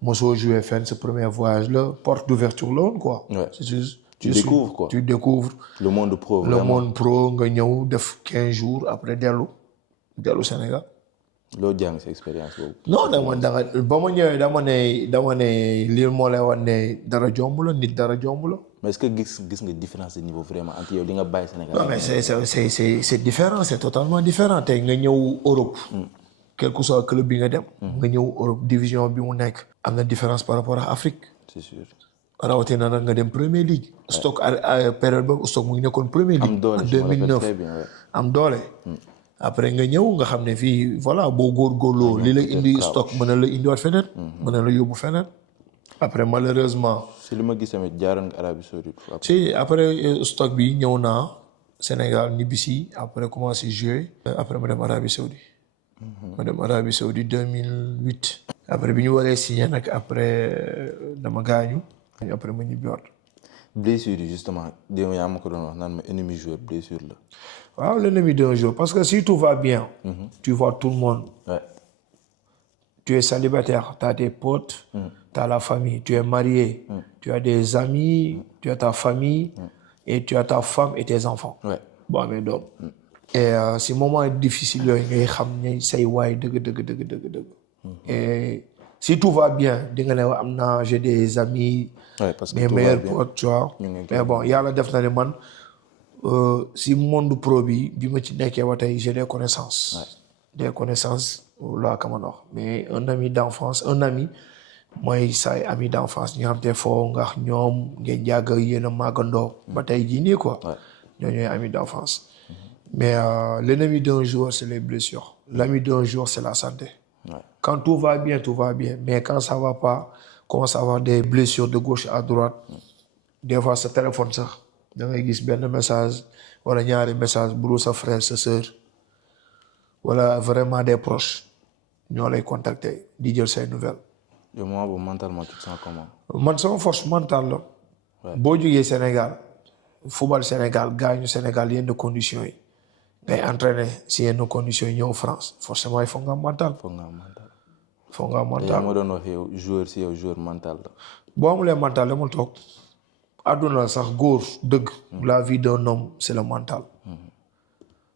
mosoo jouer fenn sa premier voyage la porte d'ouverture la woon quoi. Ouais. c'est juste tu découvres quoi. tu découvres le monde pro le vraiment. monde pro nga ñëw def 15 jours après dellu Sénégal. loo jàng sa expérience boobu. non danga ba ma ñëwee dama ne lii moo lay wan ne dara jomb la nit dara jomb la. mais est-ce que gis nga différence de niveau vraiment entre yow di nga bàyyi Sénégal. non mais c'est différent c'est totalement différent tey nga ñëw Europe. quel que soit club bi nga dem. nga ñëw Europe division bi mu nekk. am na différence par rapport à Afrique. c'est sûr. rawatina nag nga dem Premier League. Stoke période boobu Stoke mu ngi nekkoon Premier League. am doole en 2009 am doole. après nga ñëw nga xam ne fii voilà boo góorgóorloo li la indi Stoke mën na la indiwaat feneen. mën na la yóbbu feneen. après malheureusement. si li ma gis tamit jaaroon nga Arabie Saoudite. si après Stoke bi ñëw naa Sénégal ñibbisi après commencé jouer. après ma dem Arabie Saoudite. ma dem Arabie Saoudite 2008. après bi ñu waree signé nag après dama gaañu. après ma ñibbiwaat. blessure yi justement démb yaa ma ko doon wax naan ma ennemi joueur blessure la. waaw l'ennemi d'un joueur parce que si tout va bien. tu vois tout le monde. Ouais. Tu es célibataire, tu as tes potes, tu as la famille, tu es marié, tu as des amis, tu as ta famille, et tu as ta femme et tes enfants. Ouais. Bon, mais donc. Et ces moments difficiles, ngay xam ne say waay dëgg. Et si tout va bien, di nga ne am naa j'ai des amis, ouais, parce que mes tout va meilleurs bien. potes, tu vois. Mais bon, yàlla def na ne man si monde pro bi ma ci nekkee ba tey j'ai des connaissances. Ouais. Des connaissances laa ka mën a wax mais un ami d'enfance mooy say ami d'enfance ñi nga xam te foo nga ñoom ngeen jàgg yéen a màggandoo ba tey jii nii quoi. ñoo ñooy ami d'enfance. mais l'ennemi d'un joueur c'est les blessures. L'ami d'un joueur c'est la santé. Ouais. Quand tout va bien mais quand ça va pas commence à avoir des blessures de gauche à droite. Des fois sa téléphone sax da ngay gis benn message wala ñaari message bu dul sa frère sa sœur wala vraiment des proches ñoo lay contacter di jël say nouvelles. yow moment boobu mentalement tu te sens comment. man sama force mentale la. Ouais. Boo jógee Sénégal football Sénégal gaañu Sénégal yenn conditions yi ngay entraîner si yenn conditions yi ñëw France forcément il faut nga am mental. yaa ma doon wax yow joueur mental la. boo amulee mental demul toog àdduna sax góor dëgg. la vie d'un homme c'est le mental.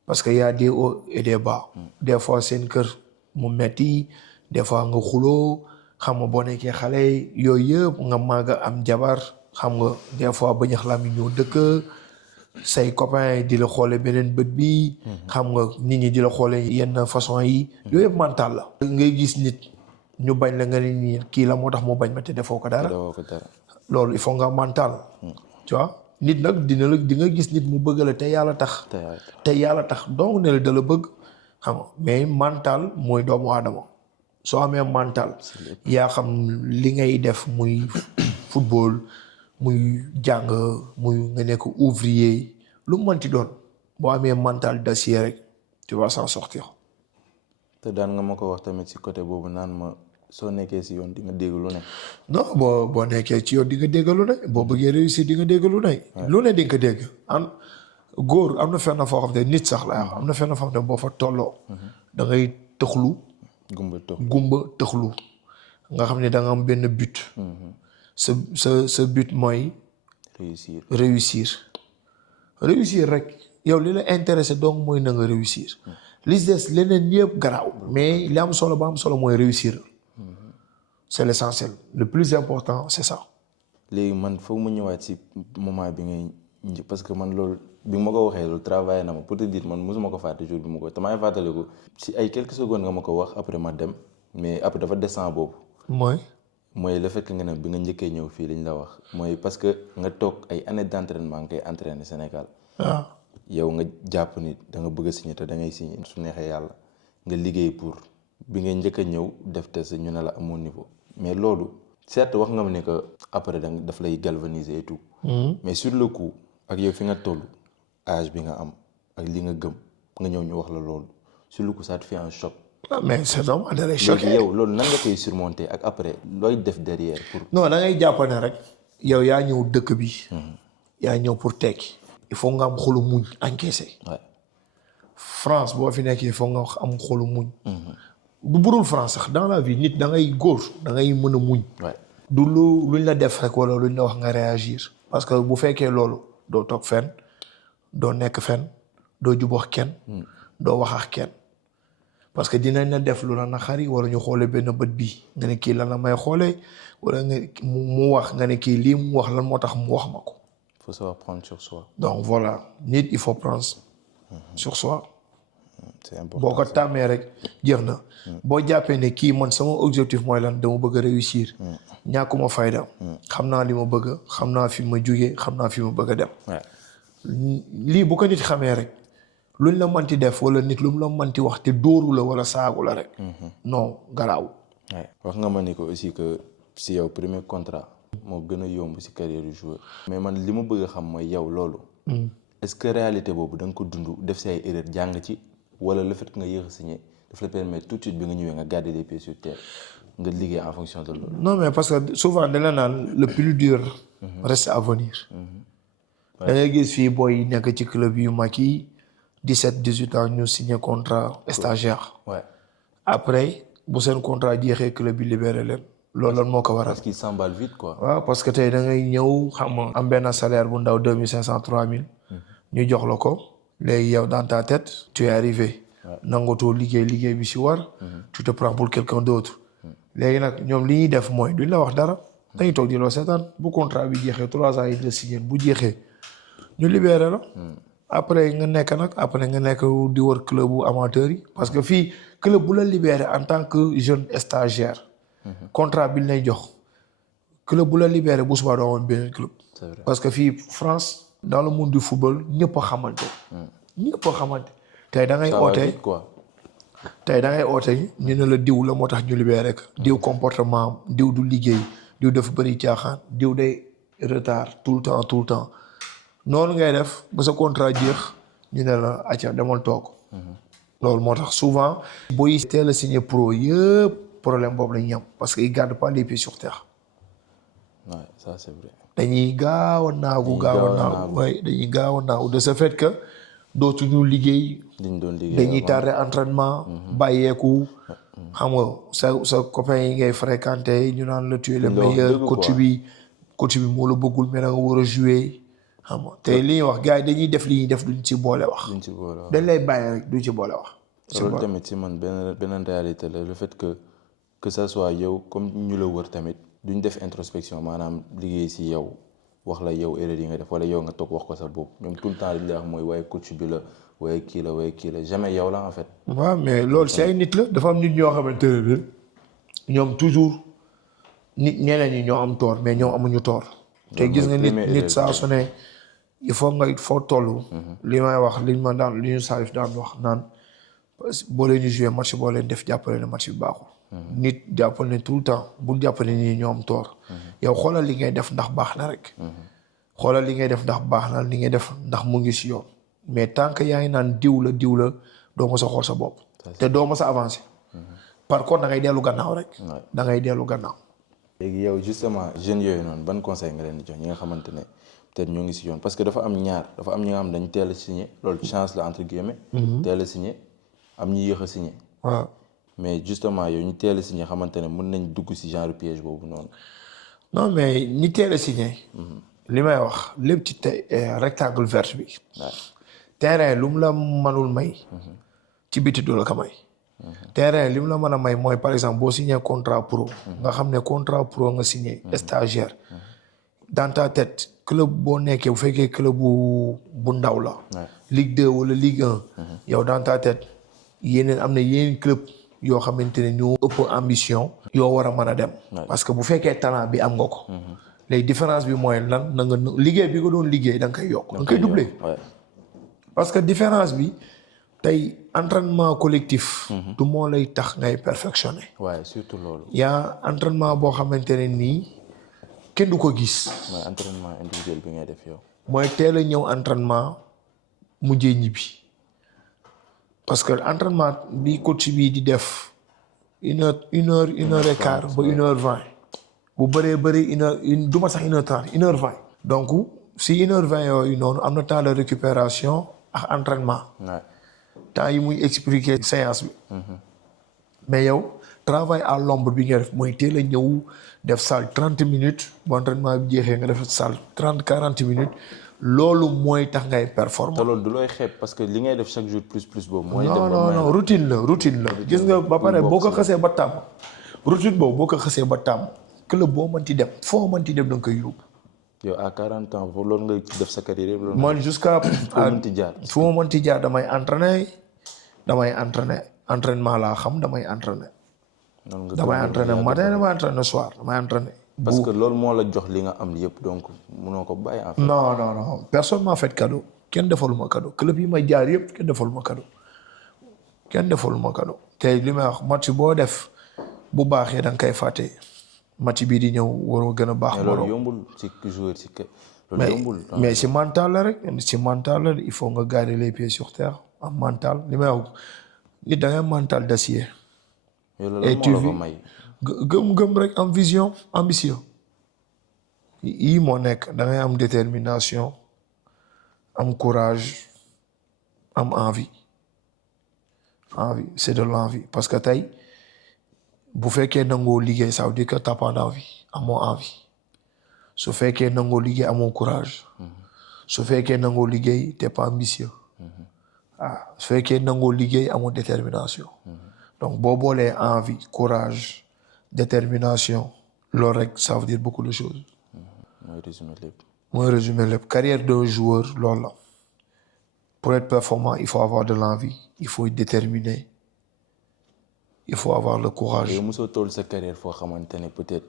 parce que y a des hauts et des bas. Des fois seen kër mu metti des fois nga xuloo xam nga boo nekkee xale yooyu yëpp nga màgg am jabar xam nga des fois ba ñax la mi ñëw dëkk say copains di la xoole beneen bët bi. xam nga nit ñi di la xoole yenn façon yi. yooyu yëpp mental la. ngay gis nit ñu bañ la nga ne nii kii la moo tax mu bañ ma te defoo ko dara. loolu il faut nga mental. tu vois. nit nag di nga gis nit mu bëgg la te yàlla tax. te yàlla tax donc ne la da la bëgg xam nga mais mental mooy doomu aadama soo amee mental yaa xam li ngay def muy football muy jàng muy nga nekk ouvrier lu mu mënti doon boo amee mental d'acier rek tu vas s'en sortir. te daan nga ma ko wax tamit ci côté boobu naan ma soo nekkee ci yoon di nga dégg lu ne. non boo nekkee ci yoon di nga dégg lu ne boo bëggee réussir di nga dégg lu ne. lu ne di nga ko dégg góor am na fenn foo xam ne nit sax la am na fenn foo xam ne boo fa tolloo. da ngay tëxlu. gumba tëxlu. nga xam ne da nga am benn but. sa but mooy. réussir rek yow li la intéressé donc mooy na nga réussir. li des leneen yëpp garaaw mais li am solo ba am solo mooy réussir. c'est l'essentiel le plus important c'est ça. léegi man foog ma ñëwaat ci moment bi ngay parce que man loolu bi ma ko waxee loolu travaillé na ma pour te dire man mosuma ko fàtte jour bi ma ko te maa ngi fàttaliku ci ay quelques secondes nga ma ko wax après ma dem mais après dafa descend boobu. mooy le fait que nga ne bi nga njëkkee ñëw fii liñ la wax mooy parce que nga toog ay années d'entraînement nga koy entraîner Sénégal. yow nga jàpp ni da nga bëgg a signer te da ngay signer su neexee yàlla nga liggéey pour bi nga njëkk a ñëw def test ñu ne la amoo niveau mais loolu certes wax nga ma ne que après daf lay galvaniser et tout. Mais sur le coup ak yow fi nga toll âge bi nga am ak li nga gëm nga ñëw ñu wax la loolu sur le coup ça te fait un choc. ah mais c'est normal da lay choqué. léegi yow loolu nan nga koy surmonter ak après looy def derrière pour. non da ngay jàpp ne rek yow yaa ñëw dëkk bi. yaa ñëw pour tekki. il faut nga am xolu muñ encaissé. France boo fi nekk il faut nga am xolu muñ. du budul France sax dans la vie nit da ngay góor da ngay mën a muñ. du luñ la def rek wala luñ la wax nga réagir. parce que bu fekkee loolu doo toog fenn doo nekk fenn doo jubóo kenn. doo wax ak kenn. parce que dinañ la def lu la naqari wala ñu xoolee benn bët bi nga ne kii lan la may xoolee wala nga mu wax nga ne kii lii mu wax lan moo tax mu wax ma ko. il faut savoir prendre sur soi. donc voilà nit il faut prendre sur soi. c'est important boo ko tàmmee rek jeex na. boo jàppee ne kii man sama objectif mooy lan dama bëgg a réussir. ñàkkuma fayda. xam naa li ma bëgg xam naa fi ma jugee xam naa fi ma bëgg a dem. lii bu ko nit xamee rek. luñ la manti def wala nit lu mu la manti wax te dóoru la wala saagu la rek. non garaaw. wax nga ma ni ko aussi que si yow premier contrat. moo gën a yomb si carrière du joueur. mais man li ma bëgg a xam mooy yow loolu. est-ce que réalité boobu da nga ko dund def si ay erreur jàng ci wala le fait que nga yéex a signé daf la permettre tout de suite bi nga ñëwee nga garder les pieds sur terre nga liggéey en fonction de loolu. non mais parce que souvent dañ la naan le plus dur. reste à venir. da ngay gis fii booy nekk ci club yu mag yi 17 18 ans ñu signé contrat stagiaire. après bu seen contrat jeexee club bi libéré leen. loolu lan moo ko waral. parce qu'il s'emballe vite quoi. waaw parce que tey da ngay ñëw xam nga am benn salaire bu ndaw 2500 3000. ñu jox la ko. léegi yow dans ta tête tu es arrivé. nangatoo liggéey bi si war. tu te prends pour quelqu'un d'autre. léegi nag ñoom li ñuy def mooy duñ la wax dara. dañuy toog di loo seetaan bu contrat bi jeexee 3 ans yi nga signé bu jeexee ñu libéré la. après nga nekk di wër club bu amateur yi parce que fii club bu la libéré en tant que jeune stagiaire. contrat bi lay jox. club bu la libéré bu subaa doo woon beneen club. parce que fii France. dans le monde du football ñëpp a xamante. tey da ngay oote ñu ne la diw la moo tax ñu libéré rek. diw comportement diw du liggéey diw dafa bëri caaxaan diw day retard tout le temps noonu ngay def ba sa contrat jeex ñu ne la acca demal toog. loolu moo tax souvent. booy teel a signé pro yëpp problème boobu la ñu am parce que ils gardent pas les pieds sur terre. Ouais, ça c'est vrai. dañuy gaaw a naagu dañuy gaaw a naagu de ce fait que dootuñu liggéey. dañuy tardé entraînement. bàyyeeku. xam nga sa copain yi ngay fréquenté ñu naan la tu es le meilleur coach bi moo la bëggul mais da nga war a jouer. xam nga te li ñuy wax gars yi dañuy def li ñuy def duñ ci boole wax. dañ lay bàyyi rek duñ ci boole wax. loolu tamit ci man beneen réalité la le fait que ça soit yow comme ñu la wër tamit. duñ def introspection maanaam liggéey si yow wax la yow erreur yi nga def wala yow nga toog wax ko sa bopp ñoom tout le temps li lay wax mooy waaye coach bi la waaye kii la jamais yow la en fait. waaw mais loolu si ay nit la dafa am nit ñoo xamante ne ñoom toujours nit ñeneen ñi ñoo am tort mais ñoom amuñu tort. te gis nga nit saa su ne il faut nga foo toll. li may wax li ñu Salif daan wax naan boo leen di jouer match boo leen def jàppale ne match bi baaxul. nit jàppal ne tout le temps bul jàppal ne nii ñoo am tort. yow xoolal li ngay def ndax baax na rek. xoolal li ngay def ndax baax na li ngay def ndax mu ngi si yoon. mais tant que yaa ngi naan diw la doo ma sa xool sa bopp. te doo ma sa avancé. par contre da ngay dellu gannaaw rek. da ngay dellu gannaaw. léegi yow justement jeunes yooyu noonu ban conseil nga leen di jox ñi nga xamante ne peut-être ñoo ngi si yoon parce que dafa am ñi nga xam dañ teel a signé loolu chance la entre guillemets. teel a signé am ñu yéex a signé. waaw. mais justement yow ñu teel a signé xamante ne mën nañ dugg ci genre piège boobu noonu. non mais ñi teel a signé. li may wax lépp ci rectangle vert bi. terrain lu mu la mënul may. ci biti du la ko may. terrain li mu la mën a may mooy par exemple boo signé contrat pro. nga xam ne contrat pro nga signé. stagiaire. dans ta tête club boo nekkee bu fekkee club bu ndaw la. Ligue 2 wala Ligue 1. yow dans ta tête am na yeneen club. yoo xamante ne ñoo ëpp ambition. yoo war a mën a dem. parce que bu fekkee talent bi am nga ko. léegi différence bi mooy lan na nga liggéey bi nga doon liggéey da nga koy yokk. da nga koy doubler. parce que différence bi tey entraînement collectif. du moo lay tax ngay perfectionner. waaw surtout loolu. yaa entraînement boo xamante ne nii kenn du ko gis. mooy entraînement individuel bi ngay def yow. mooy teel a ñëw entraînement mujjee ñibbi parce que entraînement bi coach bi di def une heure et quart ba 1h20 bu bëree bëri du ma sax 1h30 1h20 donc si 1h20 yooyu noonu am na temps de récupération ak entraînement temps yi muy expliquer séance bi mais yow travail à l'ombre bi nga def mooy teel a ñëw def salle 30 minutes bu entraînement bi jeexee nga def salle 30-40 minutes loolu mooy tax ngay performer. te loolu du looy xeeb parce que li ngay def chaque jour plus boobu. mooy non routine la gis nga ba pare boo ko xasee ba tàmm routine boobu boo ko xasee ba tàmm club boo mënti dem foo mënti dem da nga koy yóbbu. yow à 40 ans loolu ngay def sa carrière yëpp. man jusqu'à fu ma mënti jaar damay entraîner entraînement laa xam damay entraîner. damay entraîner matin damay entraîner soir damay entraîner. parce que loolu moo la jox li nga am yëpp donc munoo ko bàyyi en fait. non personne m'a fait cadeau kenn defaluma cadeau club yi may jaar yëpp kenn defaluma cadeau tey li may wax match boo def bu baaxee da nga koy fàtte match bii di ñëw waroo gën a baax. loolu yombul ci joueur ci loolu yombul. mais ci mental la rek ci mental la il faut nga garder les pieds sur terre am mental li may wax nit da ngay mental d'acier. et tu vis gëm rek am vision ambitieux yii moo nekk da ngay am détermination am courage am envie c'est de l'envie parce que tey bu fekkee nangoo liggéey ça veut dire que t'as pas d'envie amoo envie su fekkee nangoo liggéey amoo courage su fekkee nangoo liggéey t'es pas ambitieux su fekkee nangoo liggéey amoo détermination donc boo boolee envie courage détermination loolu rek ça veut dire beaucoup de choses. mooy résumé lépp carrière d'un joueur loolu la pour être performant il faut avoir de l'envie il faut être déterminé il faut avoir le courage. yow mosoo toll sa carrière foo xamante ne peut-être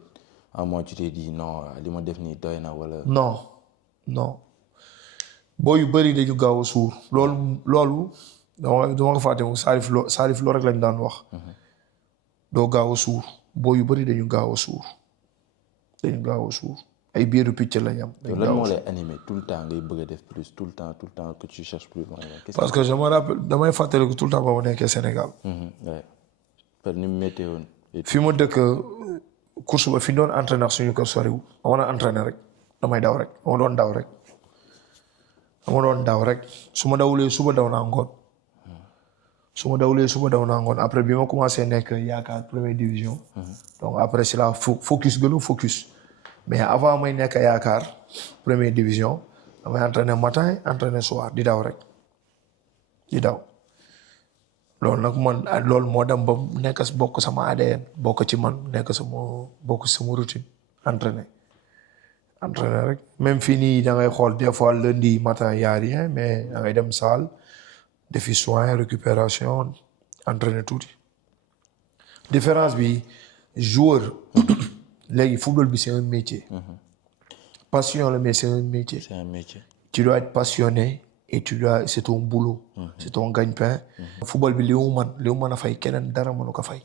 à moi tu t'es dit non li ma def nii doy na wala. non boo yu bëri dañu gaaw a suur loolu dama ko fàtte moom Salif loolu rek lañ daan wax. doo gaaw a suur boo yu bëri dañu gaaw a suur ay biiru picc lañ am. lan moo lay animé tout le temps ngay bëgg a def plus tout le temps que tu cherches plus loin. parce que je me rappelle damay fàttaliku tout le temps ba ma nekkee Sénégal. par ni mu méttee woon. fi ma dëkk course ba fi doon entraîneur suñu ko soriwul. ma mën a entraîner rek damay daw rek dama doon daw rek su ma dawulee suba daw naa ngoon. après bi ma commencé nekk yaakaar première division. donc après c'est la focus. mais avant may nekk yaakaar première division damay entraîner matin entraîner soir di daw loolu nag loolu moo dem ba nekk bokk sama ADN bokk ci man nekk sama routine entraîner rek même fii nii da ngay xool des fois lundi matin y a rien mais da ngay dem salle defi soin récupération entraîner tuuti différence bi joueur léegi football bi c'est un métier. Passion la mais c'est un métier. Tu dois être passionné et c'est ton boulot. C'est ton gagne-pain. football bi li mu mën a fay keneen dara mënu ko fay.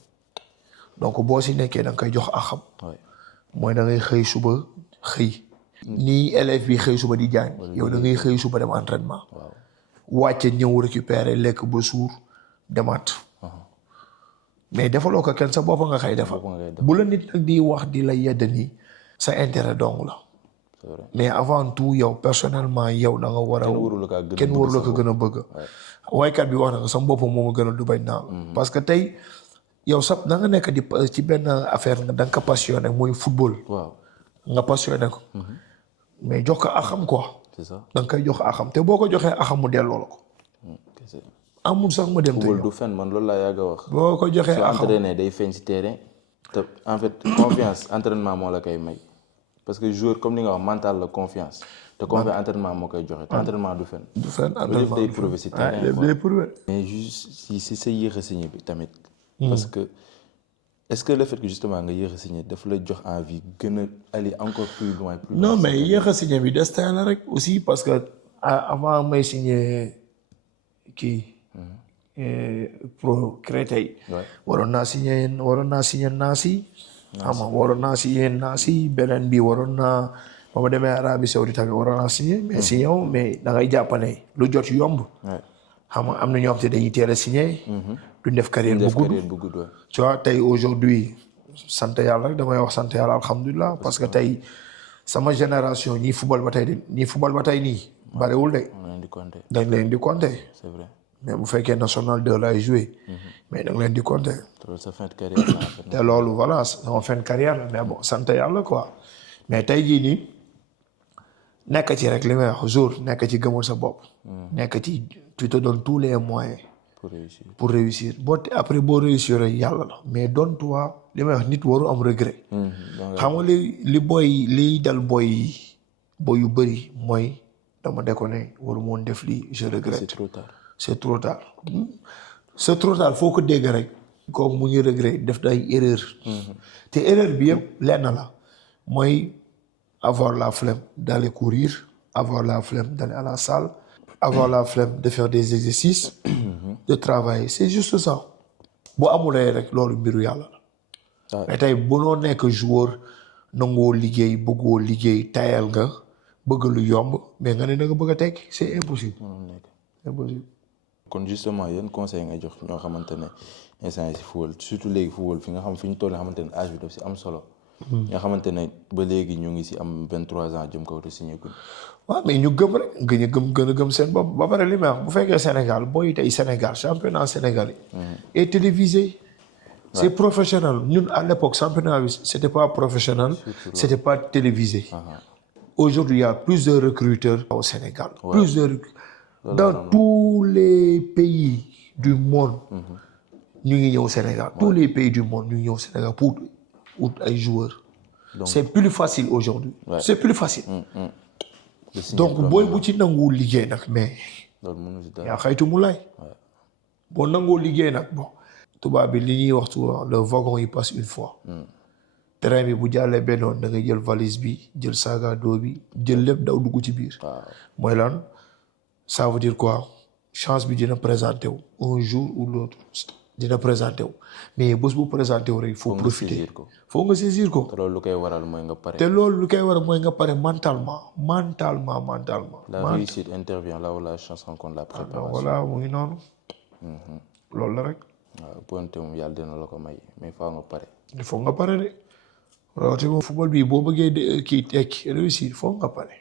donc boo si nekkee da nga koy jox axam. mooy da ngay xëy suba nii élève bi xëy suba di jàng. yow da ngay xëy suba dem entraînement. wàcce ñëw récupérer lekk ba suur demaat. mais defaloo ko kenn sa bopp nga xëy defal bu la nit nag di wax di la yedd nii sa intérêt dong la mais avant tout yow personnellement yow da nga war a kenn waru la ko gën a bëgg waykat bi wax na ko sama bopp moo ma gën a du bañ naa parce que tey yow sax da nga nekk di ci benn affaire nga da nga ko passionné mooy football nga passionné ko mais jox ko axam quoi da nga koy jox axam te boo ko joxee axam mu delloo la ko amul sax ma dem te du fen man loolu laa yàgg a wax. boo ko joxee soo entraîné day feeñ ci terrain te en fait confiance entraînement moo la koy may parce que joueur comme ni nga wax mental la confiance te confiance entraînement moo koy joxe te entraînement du fen. entraînement day prouver ci terrain quoi mais juste si sa yéex a signé bi tamit. parce que est-ce que le fait que justement nga yéex a signé daf la jox envie gën a aller encore plus loin. non mais yéex a signé bi destin la rek aussi parce que avant may signé kii. pro Créteil. waroon naa signé Nancy. xam nga waroon naa signé Nancy beneen bi waroon naa ba ma demee Arabie Saoudite tamit waroon naa signé mais signé wu mais da ngay jàpp ne lu jot yomb. xam nga am na ñoo xam te dañuy teel a signé. duñ def carrière bu gudd. tu vois tey aujourd'hui sant yàlla rek damay wax sant yàlla alhamdulilah parce que tey sama génération ñii football ba tey nii bariwul de. dañ leen di compter. c'est vrai. mais bu fekkee national 2 lay joué. mais da nga leen di compter. sa fin de carrière. te loolu voilà sama fin de carrière la mais bon sant yàlla quoi mais tey jii nii nekk ci rek li may wax jour nekk ci gëmul sa bopp. nekk ci tu te donnes tous les moyens. pour réussir après boo réussir yàlla la mais donne-toi li may wax nit waru am regret. xam nga li booy liy dal booy yu bëri mooy dama déconné waru moon def lii je regrette. c'est trop tard. c'est trop tard foo ko dégg rek. comme mu ngi regret def day erreur. te erreur bi yëpp lenn la mooy avoir la flemme d'aller courir avoir la flemme d'aller à la salle avoir la flemme de faire des exercices. de travailler c'est juste ça. boo amulee rek loolu mbiru yàlla la. mais tey bu noo nekk joueur nangoo liggéey bëggoo liggéey tayal nga bëgg lu yomb mais nga ne da nga bëgg a tekki c'est impossible. impossible. kon justement yéen conseil nga jox ñoo xamante ne instant yi si football surtout léegi football fi nga xam fi ñu toll nga xamante ne âge bi daf si am solo. nga xamante ne ba léegi ñu ngi si am 23 ans jëm kaw te signé guñ. waaw mais ñu gëm rek gën a gëm seen bopp ba pare li may wax bu fekkee Sénégal booy tey Sénégal championnat sénégalais. est télévisé. c'est professionnel ñun à l'époque championnat bi c'était pas professionnel. c'était pas télévisé. aujourd'hui il y a plus de recruteurs au Sénégal. plus de dans tous les pays du monde. ñu ngi ñëw Sénégal tous les pays du monde ñu ngi ñëw Sénégal pour ut ay joueurs. c'est plus facile aujourd'hui. c'est plus facile. donc booy bu ci nangu liggéey nag mais. yaa xaytu mu lay. boo nangoo liggéey nag bon. tubaab bi li ñuy wax souvent le wagon il passe une fois. train bi bu jàllee benn yoon da ngay jël valise bi jël sac à dos bi jël lépp daw dugg ci biir. mooy lan ça veut dire quoi chance bi dina présenté wu un jour ou l'autre dina présenté wu mais bés bu présenté wu rek il faut profiter faut nga saisir ko. te loolu lu koy waral mooy nga pare. te loolu lu koy waral mooy nga pare mentalement. la réussite intervient là où la chance rencontre la préparation. voilà mu ngi noonu. loolu la rek. waaw ponte moom yàlla dina la ko may mais faaw nga pare. il faut nga pare de rawatina football bi boo bëggee kii tekki réussir faut nga pare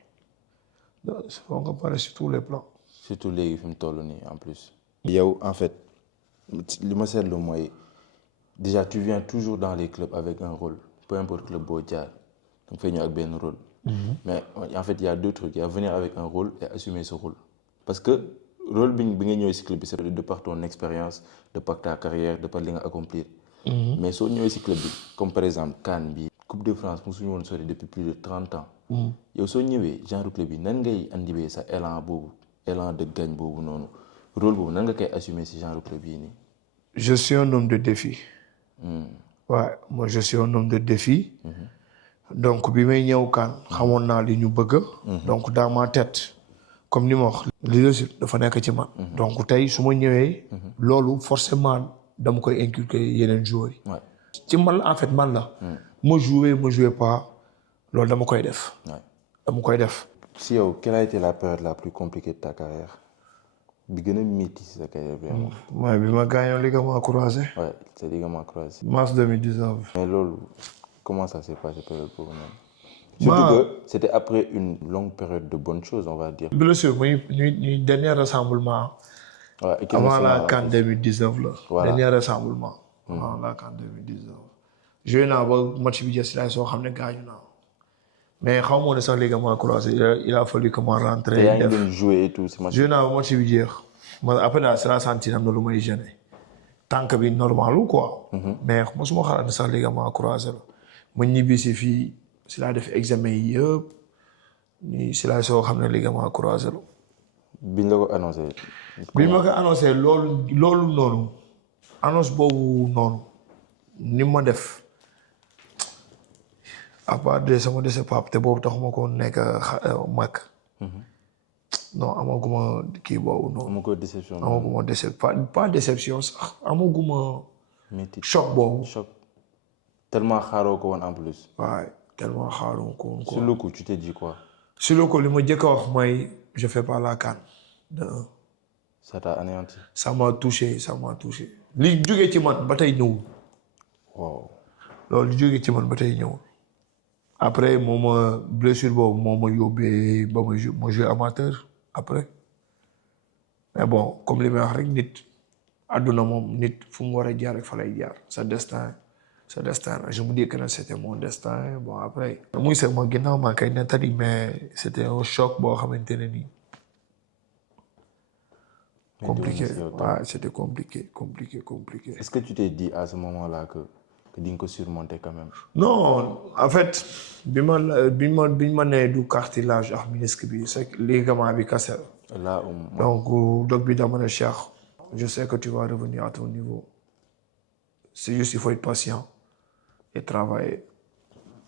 sur tous les plans. surtout léegi fi mu toll nii en plus. yow en fait li ma seetlu mooy déjà tu viens toujours dans les clubs avec un rôle peu importe club boo jaar danga fay ñëw ak benn rôle. mais en fait il y a deux trucs il y a venir avec un rôle et assumer ce rôle parce que rôle bi nga ñëwee si club bi c'est de par ton expérience de par ta carrière de par li nga accomplir. mais soo ñëwee si club bi comme par exemple CAN bi Coupe de France mosuñu woon sori depuis plus de 30 ans. yow soo ñëwee genre club bi nan ngay andibee sa élan boobu élan de gagne boobu noonu rôle boobu nan nga koy assumer si genre club yi nii. je suis un homme de défi. Ouais, moi je suis un homme de défi. donc bi may ñëw CAN xamoon naa li ñu bëgg. donc dans ma tête comme ni ma wax. leadership dafa nekk ci man. donc tey su ma ñëwee. loolu forcément dama koy inculquer yeneen joueurs yi. ci man la en fait man la. ma joué pas loolu dama koy def. dama koy def. si yow quelle a été la période la plus compliquée de ta carrière bi gën a métti si sa carrière vraiment. mooy bi ma gaañoo ligament croisé. ouais c'est ligament croisé. mars 2019. mais loolu comment ça s'est passé période boobu noonu. surtout que c'était après une longue période de bonnes choses on va dire. blessure muy ñuy dernier rassemblement. avant la CAN 2019 la. voilà dernier rassemblement. avant la CAN 2019. joué naa ba match bi jeex si laay soo xam ne gaañu naa mais xaw ma ne sax ligament croisé il a fallu que ma rentrer. te yaa ngi doon jouer et tout si match. joué naa ba match bi jeex man après daal si la sentir am na lu may gêné tànk bi normal ou quoi. mais mosuma xalaat ne sax ligament croisé la ma ñibbi si fii si laa def examen yi yëpp nii si laay soo xam ne ligament croisé la. biñ la ko annoncé. biñ ma ko annoncé loolu noonu annonce boobu noonu ni ma def. à part de sama dese pap te boobu taxuma ko nekk mag. non amaguma kii boobu noonu. amaguma déception. amaguma pas déception sax amaguma. choc boobu. choc tellement xaaroo ko woon en plus. waaw tellement xaaruma ko woon quoi. Sur le coup, tu t'es dit quoi? Sur le coup, li ma njëkk a wax mooy je fais pas la CAN. De un. Ça t'a anéanti. Ça m'a touché. li jógee ci man ba tey ñëwul. Wow. loolu li jógee ci man ba tey ñëwul. après moom blessure boobu moo ma yóbbee ba ma joué amateur après. mais bon comme li may wax rek nit àdduna moom nit fu mu war a jaar rek fa lay jaar sa destin je me dis que c'était mon destin bon après. muy seeg ma ginnaaw maa koy nettali mais c'était un choc boo xamante ne nii. compliqué ouais, c'était compliqué. Est-ce que tu t'es dit à ce moment-là que di nga ko surmonter quand même? Non, en fait bi ma nee du cartilage ak ménisque bi c'est ligament bi cassé là donc doc bi dama ne Cheikh je sais que tu vas revenir à ton niveau c'est juste il faut être patient et travailler.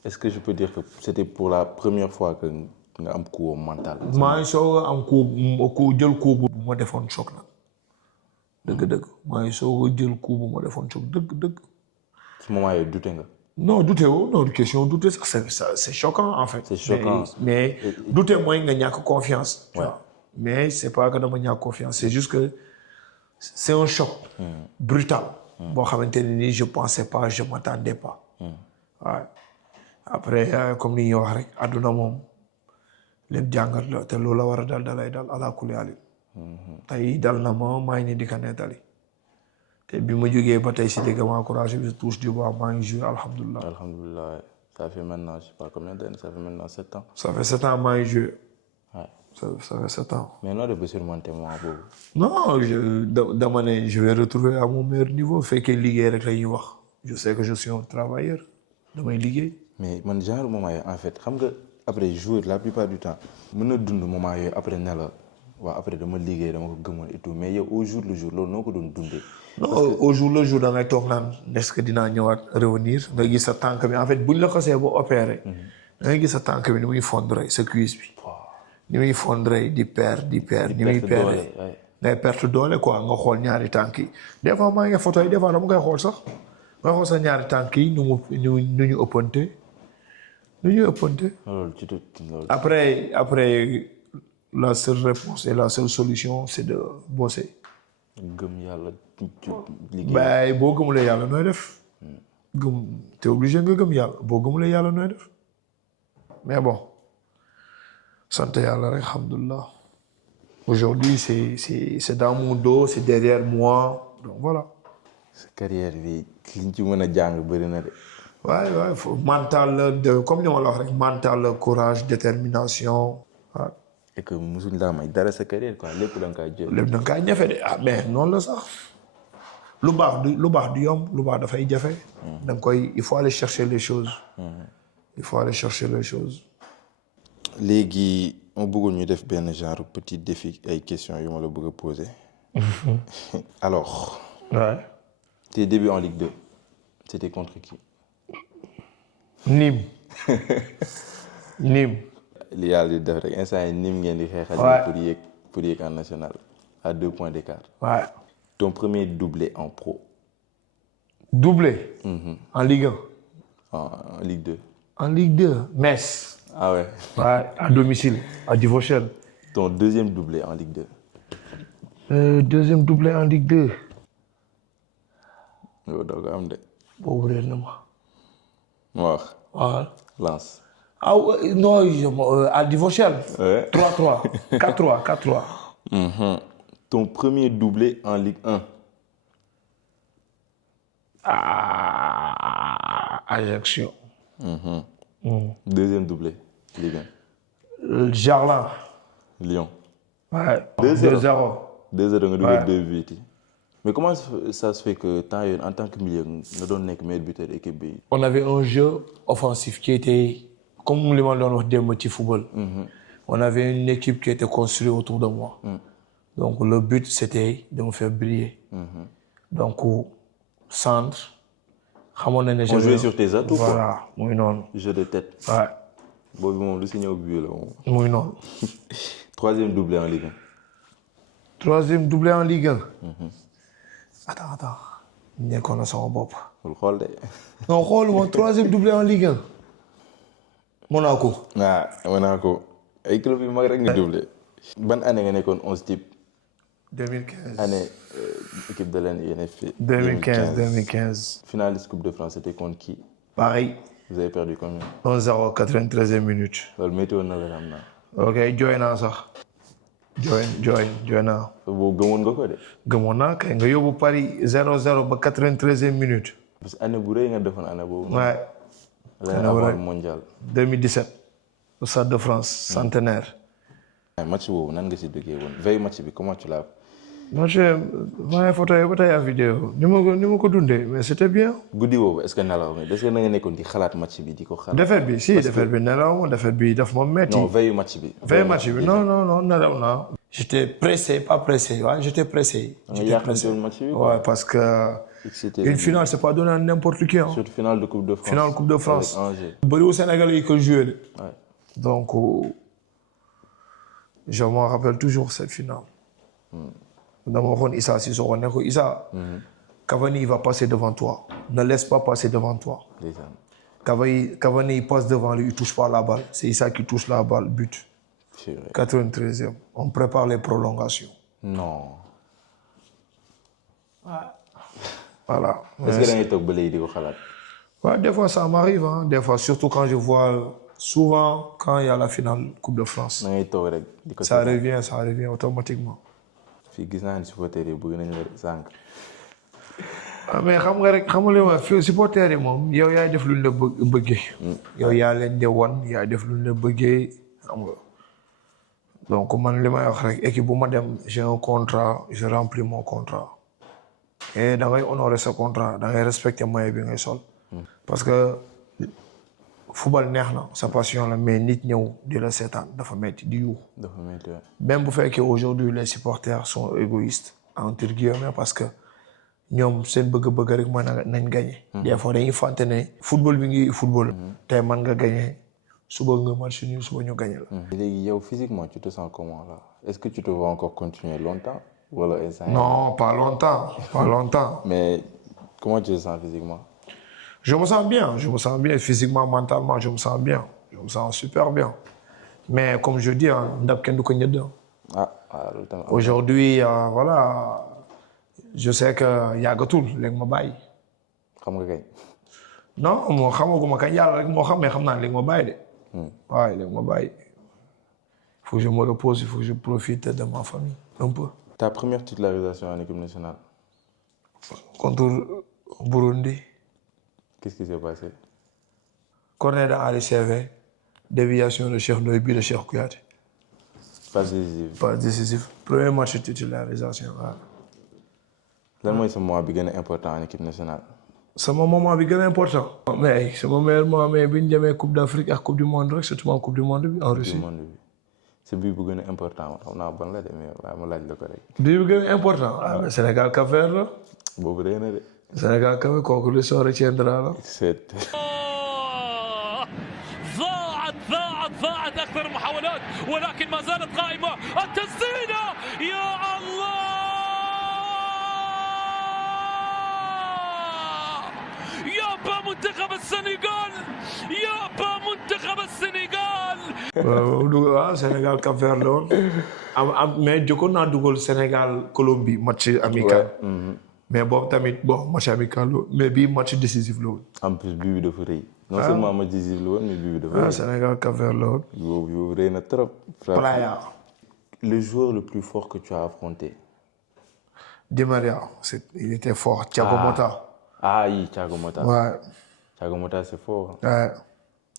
Est-ce que je peux dire que c'était pour la première fois que nga am coup mental? maa ngi soog a am coup jël coup bu ma defoon choc nag dëgg-dëgg maa ngi soog a jël coup bu ma defoon choc dëgg. Ce moment yooyu douté nga? Non douté woo non question douté c'est choquant en fait. C'est choquant mais douté mooy nga ñàkk confiance. Ouais. Mais c'est pas que dama ñàkk confiance c'est juste que c'est un choc. Brutal. boo xamante ne nii je pensais pas je m'attendais pas. Ouais. Après comme ni ñuy wax rek àdduna moom lépp jàngat la te loolu la war a dal dalay dal ala kulli alin. tey dal na ma maa ngi nii di ko nettali. te bi ma jógee ba tey si ligament croisé bi je touche du bois maa ngi joué alhamdulilah. Alhamdulilah ça fait maintenant je sais pas combien d'années ça fait maintenant 7 ans. Ça fait 7 ans maa ngi joué. Ouais. Ça fait 7 ans. Mais noo def ba surmonter moment boobu. Non dama ne je vais retrouver à mon meilleur niveau fekkee liggéey rek la ñuy wax je sais que je suis un travailleur damay liggéey. mais man genre moment yooyu en fait xam nga après jour la plupart du temps mën na dund moment yooyu après ne la waaw après dama liggéey dama ko gëmoon et tout mais yow au jour le jour loolu noo ko doon dundee. non au jour le jour da ngay toog naan est-ce que dinaa ñëwaat revenir nga gis sa tànk bi en fait buñ la xasee ba opéré. da ngay gis sa tànk bi ni muy fondre sa cuisse bi. ni muy fondre di perdre ni muy perdre ngay perte doole quoi nga xool ñaari tànk yi des fois maa ngi photo yi des fois dama koy xool sax nga xool sa ñaari tànk yi nu ñu ëppante. Après la seule réponse et la seule solution c'est de bosser. gëm yàlla liggéey. mais boo gëmulee yàlla nooy def. t'es obligé nga gëm yàlla boo gëmulee yàlla nooy def. mais bon sant yàlla rek alhamdulilah. aujourd'hui c'est dans mon dos c'est derrière moi donc voilà. sa carrière bi liñ ci mën a jàng bëri na de. waaw mental comme ni ma la wax rek mental courage détermination waaw. et que musuñ laa may dara sa carrière quoi lépp da nga kaa jël. lépp da nga kaa ñafe de mais noonu la sax lu baax du yomb lu baax dafay jafe. da nga koy il faut aller chercher les choses. léegi on bëggoon ñu def benn genre petit défi ay questions yu ma la bëgg a poser. alors. Ouais. Tes débuts en Ligue 2 c'était contre qui? Nîmes. li yàlla di def rek instant yi Nîmes ngeen di xeexal. pour yéeg en national à 2 points d'écart. Ouais. Ton premier doublé en pro. Doublé. En Ligue 1. En Ligue 2. En Ligue 2 Metz. Ah ouais. Ouais, à domicile à Divochel. Ton deuxième doublé en Ligue 2. Deuxième doublé en Ligue 2. yow doo ko am de. boobu réer na ma. wax. waaw. Lens. ah non à Divochel. Ouais. 3-3 4-3. Ton premier doublé en Ligue 1. Ajaccio. Deuxième doublé Ligue 1. Gerland. Lyon. Ouais. 2-0. 2-0 nga dugal 2 buts. Mais comment ça se fait que temps yooyu en tant que milieu nga doon nekk meilleur buteur équipe bi. On avait un jeu offensif qui était comme li ma doon wax démb ci football. On avait une équipe qui était construite autour de moi. Donc le but c'était de me faire briller. Donc centre xamoon na ne. on jouait sur tes atouts quoi. Voilà muy noonu. Jeu de tête. Ouais. boobu moom lu si ñëw but la moom. muy noonu. Troisième doublé en Ligue 1. Troisième doublé en Ligue 1. Attends. nekkoon na sama bopp. bul xool de. non xooluma troisième doublé en Ligue 1. Monaco. Ah, Monaco. Ay club yu mag rek nga doublé. Ban année nga nekkoon 11 type? 2015. Année équipe de l'NFP. 2015. Finaliste Coupe de France, c'était contre qui? Pareil. Vous avez perdu combien? 1-0, 93e minute. loolu météo na la am na. ok jooy naa sax. jooy naa. boobu gëmoon nga ko de. gëmoon naa kay nga yóbbu Paris 0-0 ba 93e minute. parce que année bu rëy nga defoon année boobu. Ouais. L'année mondial. 2017. au Stade de France centenaire. match boobu nan nga si duggee woon veille match bi comment tu l'as? match maa ngi photo yi ba tey ak vidéo ni ma ko dundee mais c'était bien. guddi boobu est-ce que nelaw nga est-ce que na nga nekkoon di xalaat match bi di ko xalaat. défaite bi si défaite bi nelaw ma défaite bi daf ma metti. non veille match bi. veille match bi non nelaw naa. j'étais pressé pas pressé ouais j'étais pressé. j'étais pressé match bi ouais parce que. une finale c'est pas donné à n'importe qui hein. surtout finale de Coupe de France. finale Coupe de France. bëriwul Sénégal yi ko joué de. donc je m'en rappelle toujours cette finale. dama waxoon Issa Sissoko ne ko Issa. Cavani va passer devant toi. Ne laisse pas passer devant toi. Cavani passe devant lui, il touche pas la balle. C'est Issa qui touche la balle, but. 93e. On prépare les prolongations. Non. Voilà. Est-ce que da ngay toog ba léegi di ko xalaat? Ouais, des fois ça m'arrive hein. Des fois surtout quand je vois souvent quand il y a la finale Coupe de France. da ngay toog rek di ko. ça revient automatiquement. fii gis naa ne supporters yi bëgg nañ la sànq. mais xam nga rek xamule ma fii supporters yi moom yow yaay def luñ la bëggee. yow yaa leen di won yaay def luñ la bëggee xam nga. donc man li may wax rek équipe bu ma dem j'ai un contrat je remplis mon contrat. et da ngay honorer sa contrat da ngay respecter maillot bi ngay sol. parce que football neex na sa passion la mais nit ñëw di la seetaan dafa metti di yuux. dafa metti même bu fekkee aujourd'hui les supporters sont égoïstes entre guillemets parce que ñoom seen bëgg-bëgg rek mooy nañ gagné. des fois dañuy fàtte ne football bi ngi football. tey man nga gagné suba nga match nul suba ñu gagné la. léegi yow physiquement tu te sens comment là? Est-ce que tu te vois encore continuer longtemps wala instant? non pas longtemps. mais comment tu te sens physiquement? je me sens bien physiquement mentalement je me sens bien je me sens super bien mais comme je dis ndab kenn du ko ñëdd. aujourd'hui voilà je sais que yàggatul léegi ma bàyyi. xam nga kañ. non moo xamaguma kañ yàlla rek moo xam mais xam naa léegi ma bàyyi de. waaye léegi ma bàyyi. il faut que je me repose il faut que je profite de ma famille un peu. ta première titularisation en équipe nationale? contre Burundi. Qu'est-ce qui s'est passé? Corner d'Ali CV, déviation de Cheikh Ndoye, but de Cheikh Kouyaté. Pas décisif. Premier match de titularisation. Lan mooy sa moment bi gën a important en équipe nationale? sama moment bi gën a important. mais sama meilleur moment mais bi ñu demee Coupe d'Afrique ak Coupe du Monde rek surtout Coupe du Monde bi en Russie. sa bii bu gën a important xam naa ban la demee waaye ma laaj la ko rek. bii bu gën a important. Sénégal Cap-Vert la. boobu rëy na de. Sénégal Cap-Vert kooku l'histoire retiendra la. ضاعت أكثر المحاولات ولكن ما زالت قائمة التسديدة يا الله يابا منتخب السنغال يابا منتخب السنغال Sénégal Cap-Vert la woon mais jokkoon naa dugal Sénégal Colombie match amical. mais boobu tamit match amical la mais bii match décisif la woon. en plus bii bi dafa rëy. non seulement match décisif la woon mais bii bi dafa rëy. Sénégal Cap-Vert la woon. boobu rëy na trop. Playa. le joueur le plus fort que tu as affronté? Di Maria il était fort. Thiago Motta. oui Thiago Motta. Ouais. Thiago Motta c'est fort. Ouais.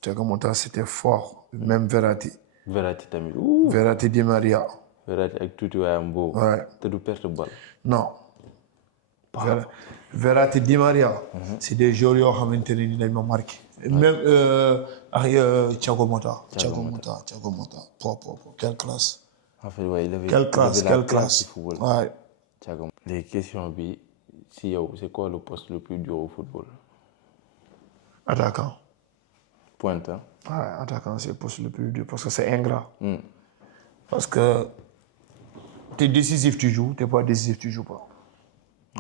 Thiago Motta c'était fort. Même Verratti. Verratti tamit. Verratti Di Maria. Verratti ak tuuti waayam boobu. Ouais. te du perte balle. non. Verratti Di Maria. c'est des joueurs yoo xamante ne ni dañ ma marqué. même Thiago Motta. Thiago Motta. Quelle classe. en fait ouais, il avait quelle classe. Ouais. Thiago. les questions bi si yow c'est quoi le poste le plus dur au football? Attaquant. Pointe. Ouais, attaquant c'est le poste le plus dur parce que c'est ingrat. Parce que t'es décisif tu joues, t'es pas décisif tu joues pas.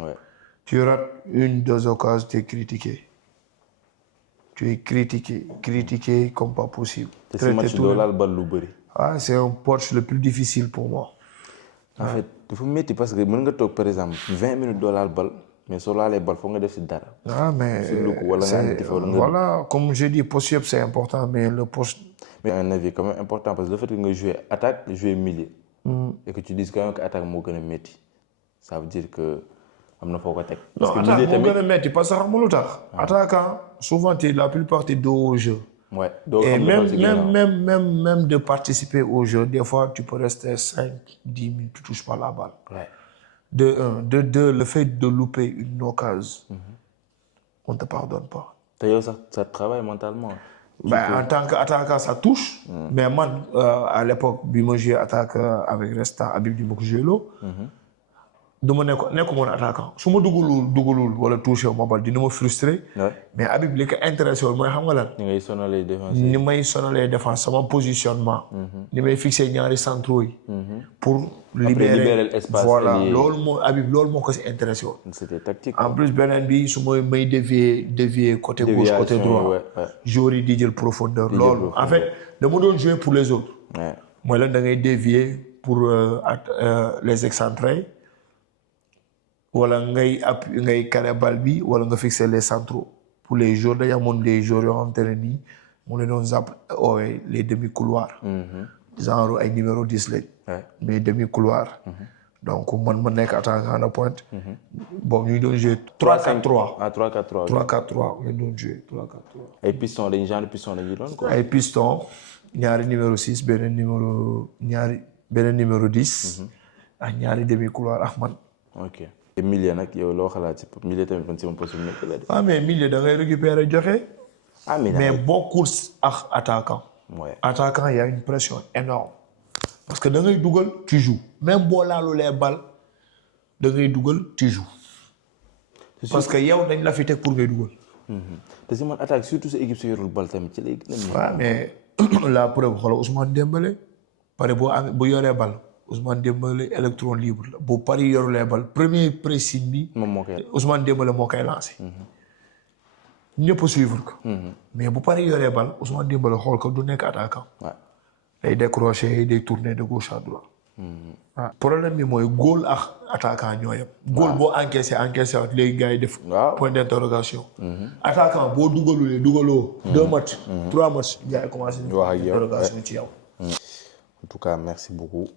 Ouais. Tu rates une, deux occasions, t'es critiqué. tu es critiqué comme pas possible. te si match doo laal bal lu bëri. Ah, c'est un coach le plus difficile pour moi. En fait dafa métti parce que mën nga toog par exemple 20 minutes doo laal bal mais soo laalee bal foog nga def si dara. Ah mais voilà comme je dis post-up c'est important mais le poste. Mais un avis quand même important parce que le fait que nga jouer attaque jouer milieu. Et que tu dises quand même que attaque moo gën a métti ça veut dire que am na foo ko teg. parce que attaque moo gën a métti parce que xam nga lu tax. attaquant souvent la plupart t'es dos au jeu. Ouais. Et même de participer au jeu, des fois tu peux rester 5-10 minutes, tu ne touches pas la balle. Ouais. De un. De deux, le fait de louper une occasion, on ne te pardonne pas. D'ailleurs, ça travaille mentalement. En tant qu'attaquant, ça touche. Mais moi, à l'époque, je jouais attaque avec Resta, Habib Dimok Jelo. dama nekkoon attaquant su ma dugalul wala touché ma bal dina ma frustré. mais Habib li ko intéressé woon mooy xam nga lan. ni may sonalee défense sama positionnement. ni may fixé ñaari centraux yi. pour libérer l'espace. Voilà loolu moo Habib loolu moo ko si intéressé woon. C'était tactique. En plus beneen bi su may dévier côté gauche côté droit. joueur yi di jël profondeur. loolu en fait dama doon jouer pour les autres. mooy lan da ngay dévier pour les excentrés. wala ngay carré bal bi wala nga fixer les centraux pour les joueurs dañu amoon les joueurs yoo xamante ne nii mu ne doon zapp les demi couloirs. genre ay numéro 10 lañ. mais demi couloir. donc man ma nekk attaquant de pointe. bon ñu doon jouer 3-4-3. ah 3-4-3. 3-4-3 ñu doon jouer 3-4-3. ay piston dañu genre piston dañuy doon quoi. ay piston ñaari numéro 6 beneen numéro 10. ak ñaari demi couloir ak man. ok. te milieu nag yow loo xalaat ci milieu tamit man si ma poste nekk la de. ah mais milieu da ngay récupérer joxe. ah mais bokkul ak attaquant. attaquant y a une pression énorme parce que da ngay dugal tu joues même boo laalulee bal da ngay dugal tu joues. parce que yow dañ la fi teg pour ngay dugal. te si man attaque surtout sa équipe su yorul bal tamit ci lay gën a. waaw mais la preuve xoolal Ousmane Dembélé pare bu yoree bal. Ousmane Dembélé électron libre la bu pari yorulee bal premier pressing bi. moom moo koy Ousmane Dembélé moo koy lancé. ñëpp suivre ko. mais bu pari yoree bal Ousmane Dembélé xool ko du nekk attaquant. day décrocher day tourner de gauche à droite. problème bi mooy góol ak attaquant ñoo yem. góol boo encaissé ak léegi gars yi def. point d'interrogation. attaquant boo dugaloo. 2 matchs 3 matchs gars yi commencé. wax ak yow interrogation ci yow. en tout cas merci beaucoup.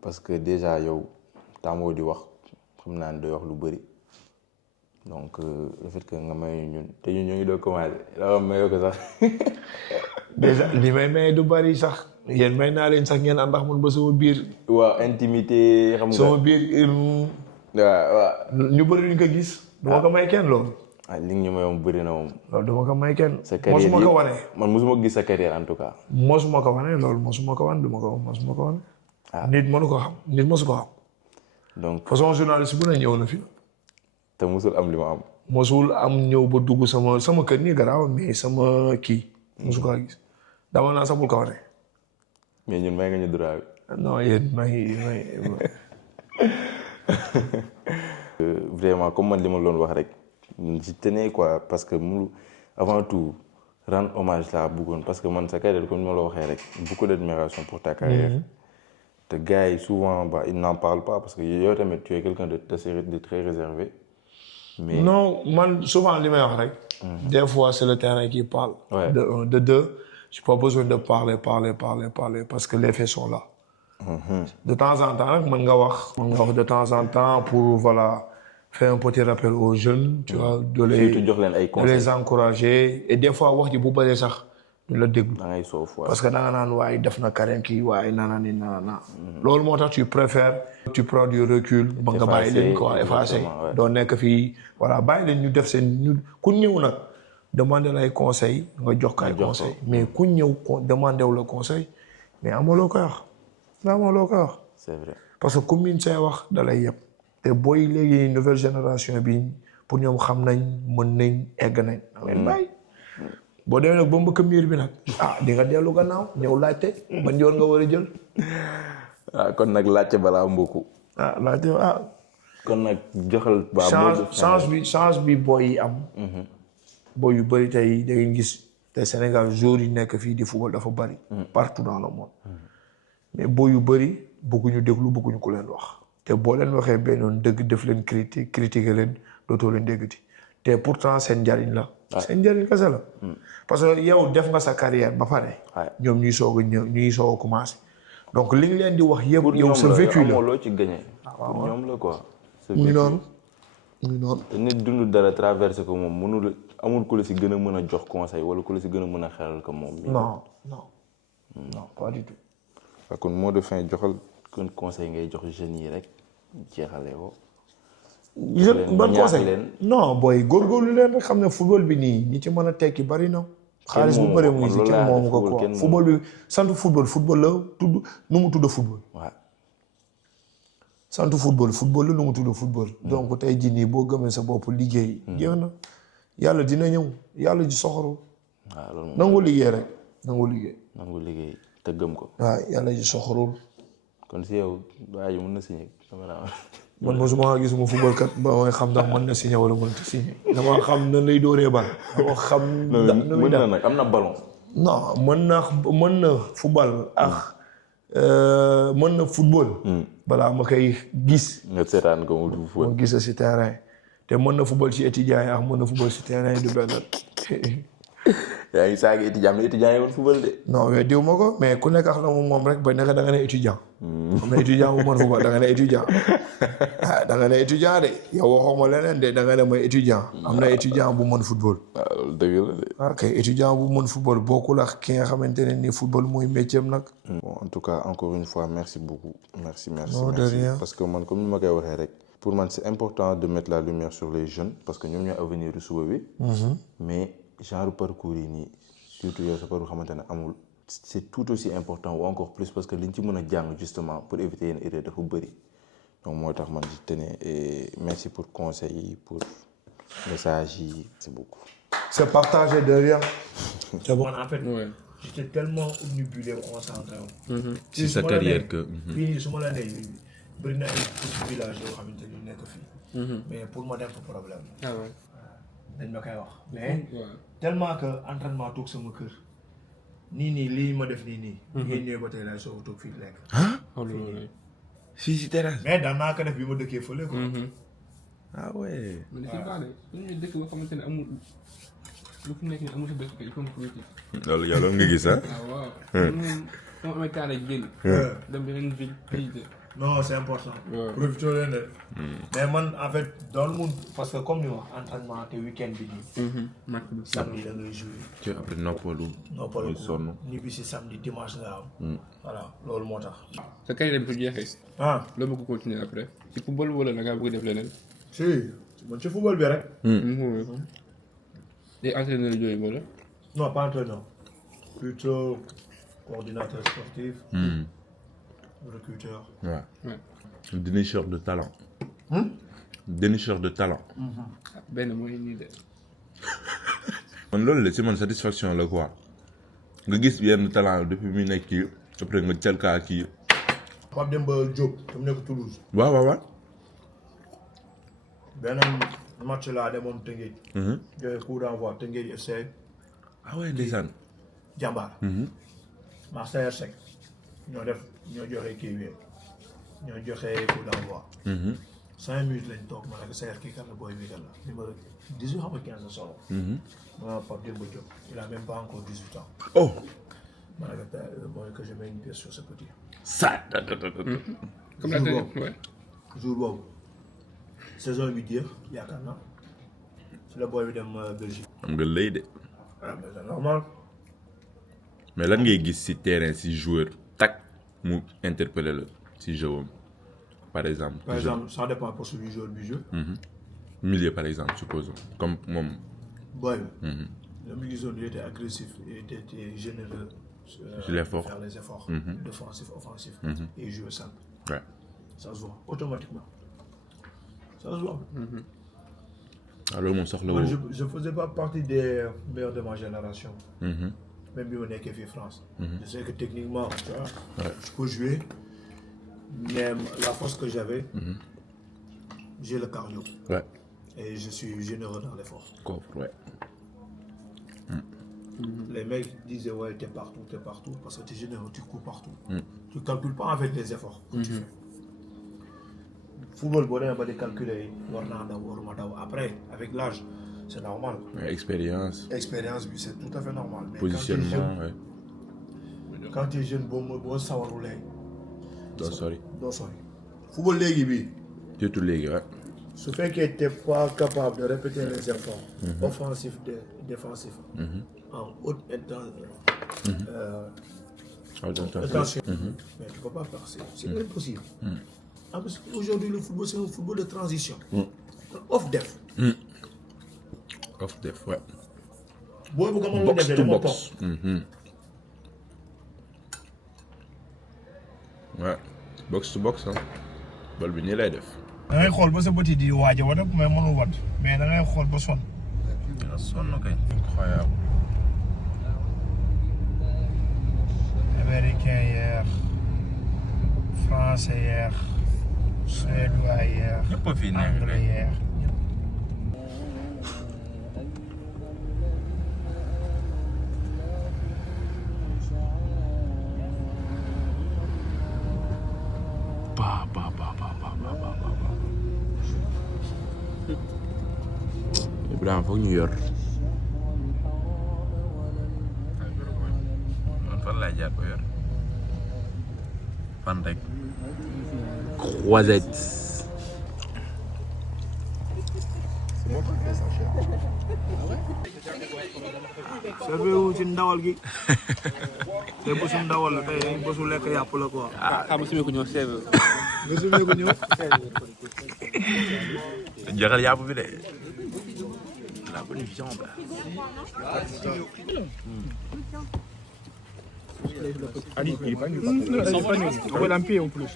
parce que déjà yow tàmmoo di wax xam naa ne doy wax lu bëri donc le fait que nga may ñun te ñun ñoo ngi doon commencé la mayoo ko sax. déjà li may du bëri sax yéen may naa leen sax ngeen ànd ak man ba sama biir. waaw intimité xam nga sama biir. waaw. ñu bëri duñ ko gis. duma ko may kenn loolu. li nga ñu mayoon bëri na moom. loolu duma ko may kenn. sa carrière mosuma ko wane. man mosuma gis sa carrière en tout cas. mosuma ko wane loolu mosuma ko wane mosuma ko wane. nit mënu ko xam nit mosu ko xam. donc façon journaliste bu ne ñëw na fi. te mosul am li ma am. mosul am ñëw ba dugg sama kër nii garaaw mais sama kii. mosu ko gis dama naa sax bul ko wane. mais ñun may nga ñu droit bi. non yéen may. vraiment comme man li ma doon wax rek. je tenais quoi parce que avant tout rendre hommage laa bëggoon parce que man sa carrière comme ni ma la waxee rek beaucoup d'admiration pour ta carrière. te gars yi souvent ils n'en parlent pas parce que yow tamit tu es quelqu'un de très réservé. mais non man souvent li may wax rek. des fois c'est le terrain qui parle. de un de deux j'ai pas besoin de parler parce que les faits sont là. de temps en temps nag mën nga wax de temps en temps pour voilà. faire un petit rappel aux jeunes. tu vois de les encourager et des fois wax ji bu bëree sax du la déglu. da ngay soof parce que da nga naan waaye def na carême kii waaye naana. loolu moo tax tu préfères. tu prends du recul. ba nga bàyyi leen quoi effacer. doo nekk fii voilà bàyyi leen ñu def seen ku ñëw nag demander lay conseil nga jox ko ay conseil mais ku ñëw demander wu la conseil mais amaloo ko wax. c'est vrai parce que commune say wax da lay yeb. te booy léegi nouvelle génération bi pour ñoom xam nañ mën nañ egg nañ. da leen bàyyi boo demee nag ba mbëkk miir bi nag di nga dellu gannaaw ñëw laajte ban yoon nga war a jël. kon nag laajte balaa mbokku. laajte kon nag joxal. change bi booy yi am. boo yu bëri tey da ngeen gis te Sénégal joueurs yi nekk fii di football dafa bëri. partout dans le monde. mais boo yu bëri bëgguñu déglu bëgguñu ku leen wax. te boo leen waxee benn dëgg def leen critiquer leen dootoo leen déggati te pourtant seen njariñ la. seen njariñ kese la. parce que yow def nga sa carrière ba pare. ñoom ñuy soog a ñëw ñuy soog a commencé. donc li nga leen di wax yëpp. yow sa vécu la loo ci gagné. pour ñoom la quoi. muy noonu. muy noonu. te nit dund dara traversé ko moom mënul amul ku la si gën a mën a jox conseil wala ku la si gën a mën a xelal ko moom. non non non pas du tout. kon mot de fin joxal kon conseil ngay jox jeunes yi rek jeexalee ko. jeune ban conseil non booy góorgóorlu leen rek xam ne football bi nii ñi ci mën a tekki bari na. xaalis bu bëri mu ngi si kenn moomu ko quoi football bi sant football la tudd nu mu tudd football. waaw. sant football la nu mu tudd football. donc tey jii nii boo gëmee sa bopp liggéey. jeex na yàlla dina ñëw yàlla ji soxorul. waaw loolu nangu liggéey rek nangu liggéey. nangu liggéey te gëm ko. waaw yàlla ji soxorul. kon si yow waa ji mën na signé. man mosuma gisuma football kat ba may xam ndax mën na signé wala mënut a signé. dama xam nan lay dooree bal. dama xam mën na nag am na ballon. non mën na football ak mën na football. balaa ma koy gis. nga seetaan ko mu football. ma gis si terrain te mën na football si étudiant yi ak mën na football si terrain yi du benn. yaa ngi saagi étudiant mais étudiant yi woon football de. non mais diw ma ko mais ku nekk ak la moom rek ba nekk da nga ne étudiant. am na étudiant bu mën football da nga ne étudiant. ah da nga ne étudiant de yow waxoo ma leneen de da nga ne mooy étudiant. am na étudiant bu mën football. waaw loolu dëgg la de. ok étudiant bu mën football bokkul ak ki nga xamante ne ni football mooy métier am nag. bon en tout cas encore une fois merci beaucoup. merci non de rien. parce que man comme ni ma koy waxee rek. pour man c'est important de mettre la lumière sur les jeunes parce que ñoom ñooy avenir du suba bi. mais genre parcours yi nii surtout yow sa parcours xamante ne amul. c'est tout aussi important ou encore plus parce que liñ ci mën a jàng justement pour éviter yenn erreur dafa bëri. donc moo tax man di tenir et merci pour conseil yi pour message yi c'est beaucoup. c'est partagé de rien. c'est bon en fait. j'étais tellement omnibulé concentré si sa carrière que. fii nii su ma la nee bëri na ay petits villages yoo xamante ni nekk fii. mais pour ma dem fa problème. ah ouais. dañ ma koy wax. mais tellement que entraînement toog sama kër. nii lii ma def nii. ngeen ñëwee ba tey laay soog a toog fii lekk. fii si terrasse. mais daan naa ko def bi ma dëkkee fële quoi. ah ouais. mais c'est pas de suñu dëkk boo xamante ne amul lu fi nekk nii amul si dëkk il faut que loolu yàlla nga gis ah. waaw. moom amee temps rek génn. dem beneen ville visiter. non c'est important. profité leen de. mais man en fait dans le monde parce que comme ni wax entraînement te week-end bi nii. samedi da ngay jouer. te après noppalu. noppalu sonn. ñibbi si samedi dimanche nga am. voilà loolu moo tax. sa carrière bi su jeexee. loo bëgg continuer après ci football wala da ngaa bëgg def leneen. si man ci football bi rek. et entraîneur yooyu wala. non pas entraîneur. plutôt coordinateur sportif. recruteur. Ouais. Dénicheur de talent. Dénicheur de talent. Ben mooy nii de. man loolu la ci man satisfaction la quoi nga gis yenn talent depuis muy nekk kii après nga cal kaa kii. Pape Demba Diop mu nekk Toulouse. waaw. beneen match laa demoon Tëngéej. joxe coup d'envoi Tëngéej FC. ah ouais ndeysaan. Jàmbaar. Marseille Seck ñoo joxe kii bi ñoo joxe coup d'envoi. 5 minutes lañ toog ma ne ko Seydou kii kan la booy bi kan la numéro 18 xam nga 15 solo. ma Pape Demba Diop il a même pas encore 18 ans. oh. ma ne ko mooy que je mets une pièce sur ce petit. ça. comme la tey jour boobu saison bi jeex yaakaar naa ci la booy bi dem Belgique. am nga lay de. ah mais c'est normal. mais lan ngay gis ci terrain ci joueur tak mu interpeller la ci jeu am par exemple. ça dépend pour celui joueur du jeu. milieu par exemple supposons comme moom. booy bi. dama gisoon il était agressif il était généreux. sur l'effort faire les efforts. défensif offensif. et il jouait simple. ouais. ça se voit automatiquement. ça se voit. alors moom soxla woo. je faisais pas partie des meilleurs de ma génération. même bi ma nekkee fii France. je sais que techniquement tu vois, je peux jouer mais la force que j'avais. j'ai le cardio. ouais. et je suis généreux dans l'effort. coffre ouais. Les mecs disaient ouais t'es partout parce que tu es généreux, tu cours partout. Tu ne calcules pas avec les efforts que tu fais. Football, bon, on va calculer. Après, avec l'âge, c'est normal. Expérience. Expérience, c'est tout à fait normal. Mais positionnement, quand tu es jeune, bon, ça va rouler. Sorry. Football léegi bi. Tout léegi, ouais. Ce fait que tu n'es pas capable de répéter les efforts offensifs, défensifs, en haute intention. Mais tu ne peux pas faire ça. C'est impossible. En plus, aujourd'hui, le football, c'est un football de transition. Off-def. Off-def, ouais. Box to box. Ouais. Box to box, hein. Bal bi nii lay def. da ngay xool ba sa bët yi di waaj a wad mais mënu wad mais da ngay xool ba sonn. Sonn kay. Incroyable. Américain hier, français hier, suédois hier, anglais hier. Ibrahima foog ñu yor. Man fan laa jaar ko yor. Fan rek. Croisette. servi wu ci ndawal gi. tey bésu ndawal la tey bésu lekk yàpp la quoi. ma sumee ko ñëw servi. nga sumee ko ñëw. Jaxal yàpp bi de. La bonne viande. Ali, il est pas nul. On va l'ampier en plus.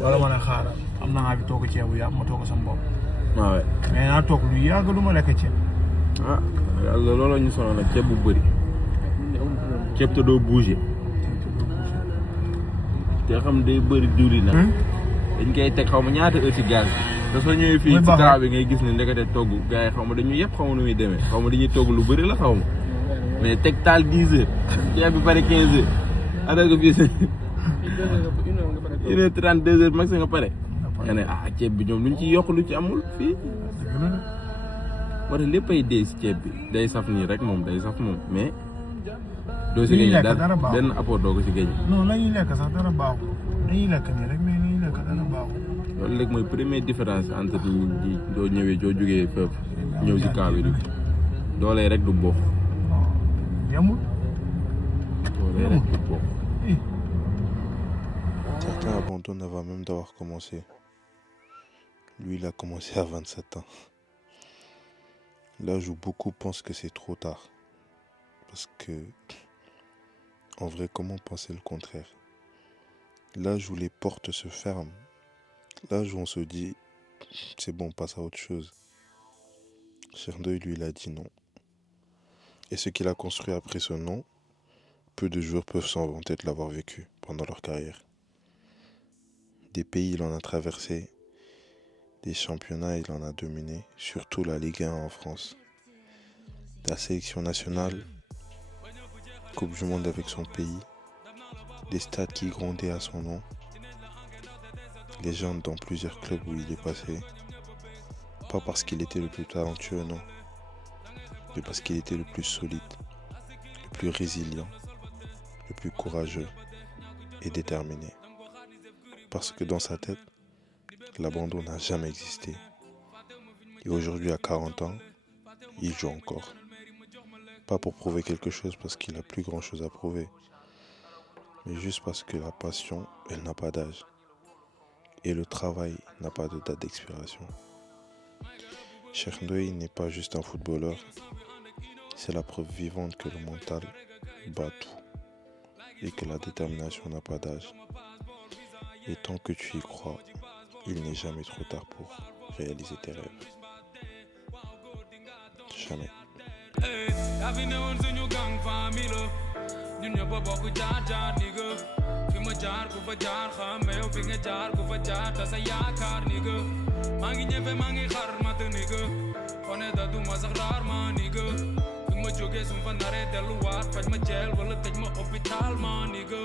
Wala ma ne xaaral am naa fi toog ceebu yàpp ma toog sama bopp. waaw mais naa toog lu yàgg du ma lekk ceeb. yàlla looloo ñu sonal nag ceeb bu bëri. ceeb te doo bouger. te xam day bëri diwlin nag. dañ koy teg xaw ma ñaata heure ci gaz bi. te soo ñëwee fii ci taal bi ngay gis ne ndekete togg gars yi xaw ma dañuy yëpp xaw ma nu muy demee xaw ma dañuy togg lu bëri la xaw ma mais teg taal 10 heures ceeb bi pare 15 heures alors que fii 1h30 2 heures max nga pare nga ne ceeb bi ñoom luñ ci yokk lu ci amul fii wala léppay dee si ceeb bi day saf nii rek moom day saf moom mais doo si génne dara benn apport doo ko si génne. non la ñuy lekk sax dara baaxul dañuy lekk nii rek mais la ñuy lekk dara baaxul. loolu léegi mooy première différence entre ñi doo ñëwee doo jógee fépp ñëw si camp bi doolee rek du bokk. yamul. doolee rek du bokk. Certains abandonnent avant même d'avoir commencé. Lui, il a commencé à 27 ans. L'âge où beaucoup pensent que c'est trop tard. Parce que, en vrai, comment penser le contraire? L'âge où les portes se ferment. L'âge où on se dit, c'est bon, on passe à autre chose. Cherndeuil, lui, il a dit non. Et ce qu'il a construit après ce non, peu de joueurs peuvent s'en vanter de l'avoir vécu pendant leur carrière. Des pays, il en a traversé. Des championnats, il en a dominé. Surtout la Ligue 1 en France. La sélection nationale, Coupe du Monde avec son pays. Des stades qui grondaient à son nom. Légende dans plusieurs clubs où il est passé. Pas parce qu'il était le plus talentueux, non. Mais parce qu'il était le plus solide, le plus résilient, le plus courageux et déterminé. Parce que dans sa tête, l'abandon n'a jamais existé. Et aujourd'hui, à 40 ans, il joue encore. Pas pour prouver quelque chose parce qu'il n'a plus grand chose à prouver. Mais juste parce que la passion, elle n'a pas d'âge. Et le travail n'a pas de date d'expiration. Cherndeuil n'est pas juste un footballeur. C'est la preuve vivante que le mental bat tout. Et que la détermination n'a pas d'âge. Et tant que tu y crois, il n'est jamais trop tard pour réaliser tes rêves. Jamais. Mangi ñefe mangi xar mat nigga, fone da du ma sax raar ma nigga, fi ma jóge sum fa ma naree delluwaat faj ma jeel wala tëj ma hôpital ma nigga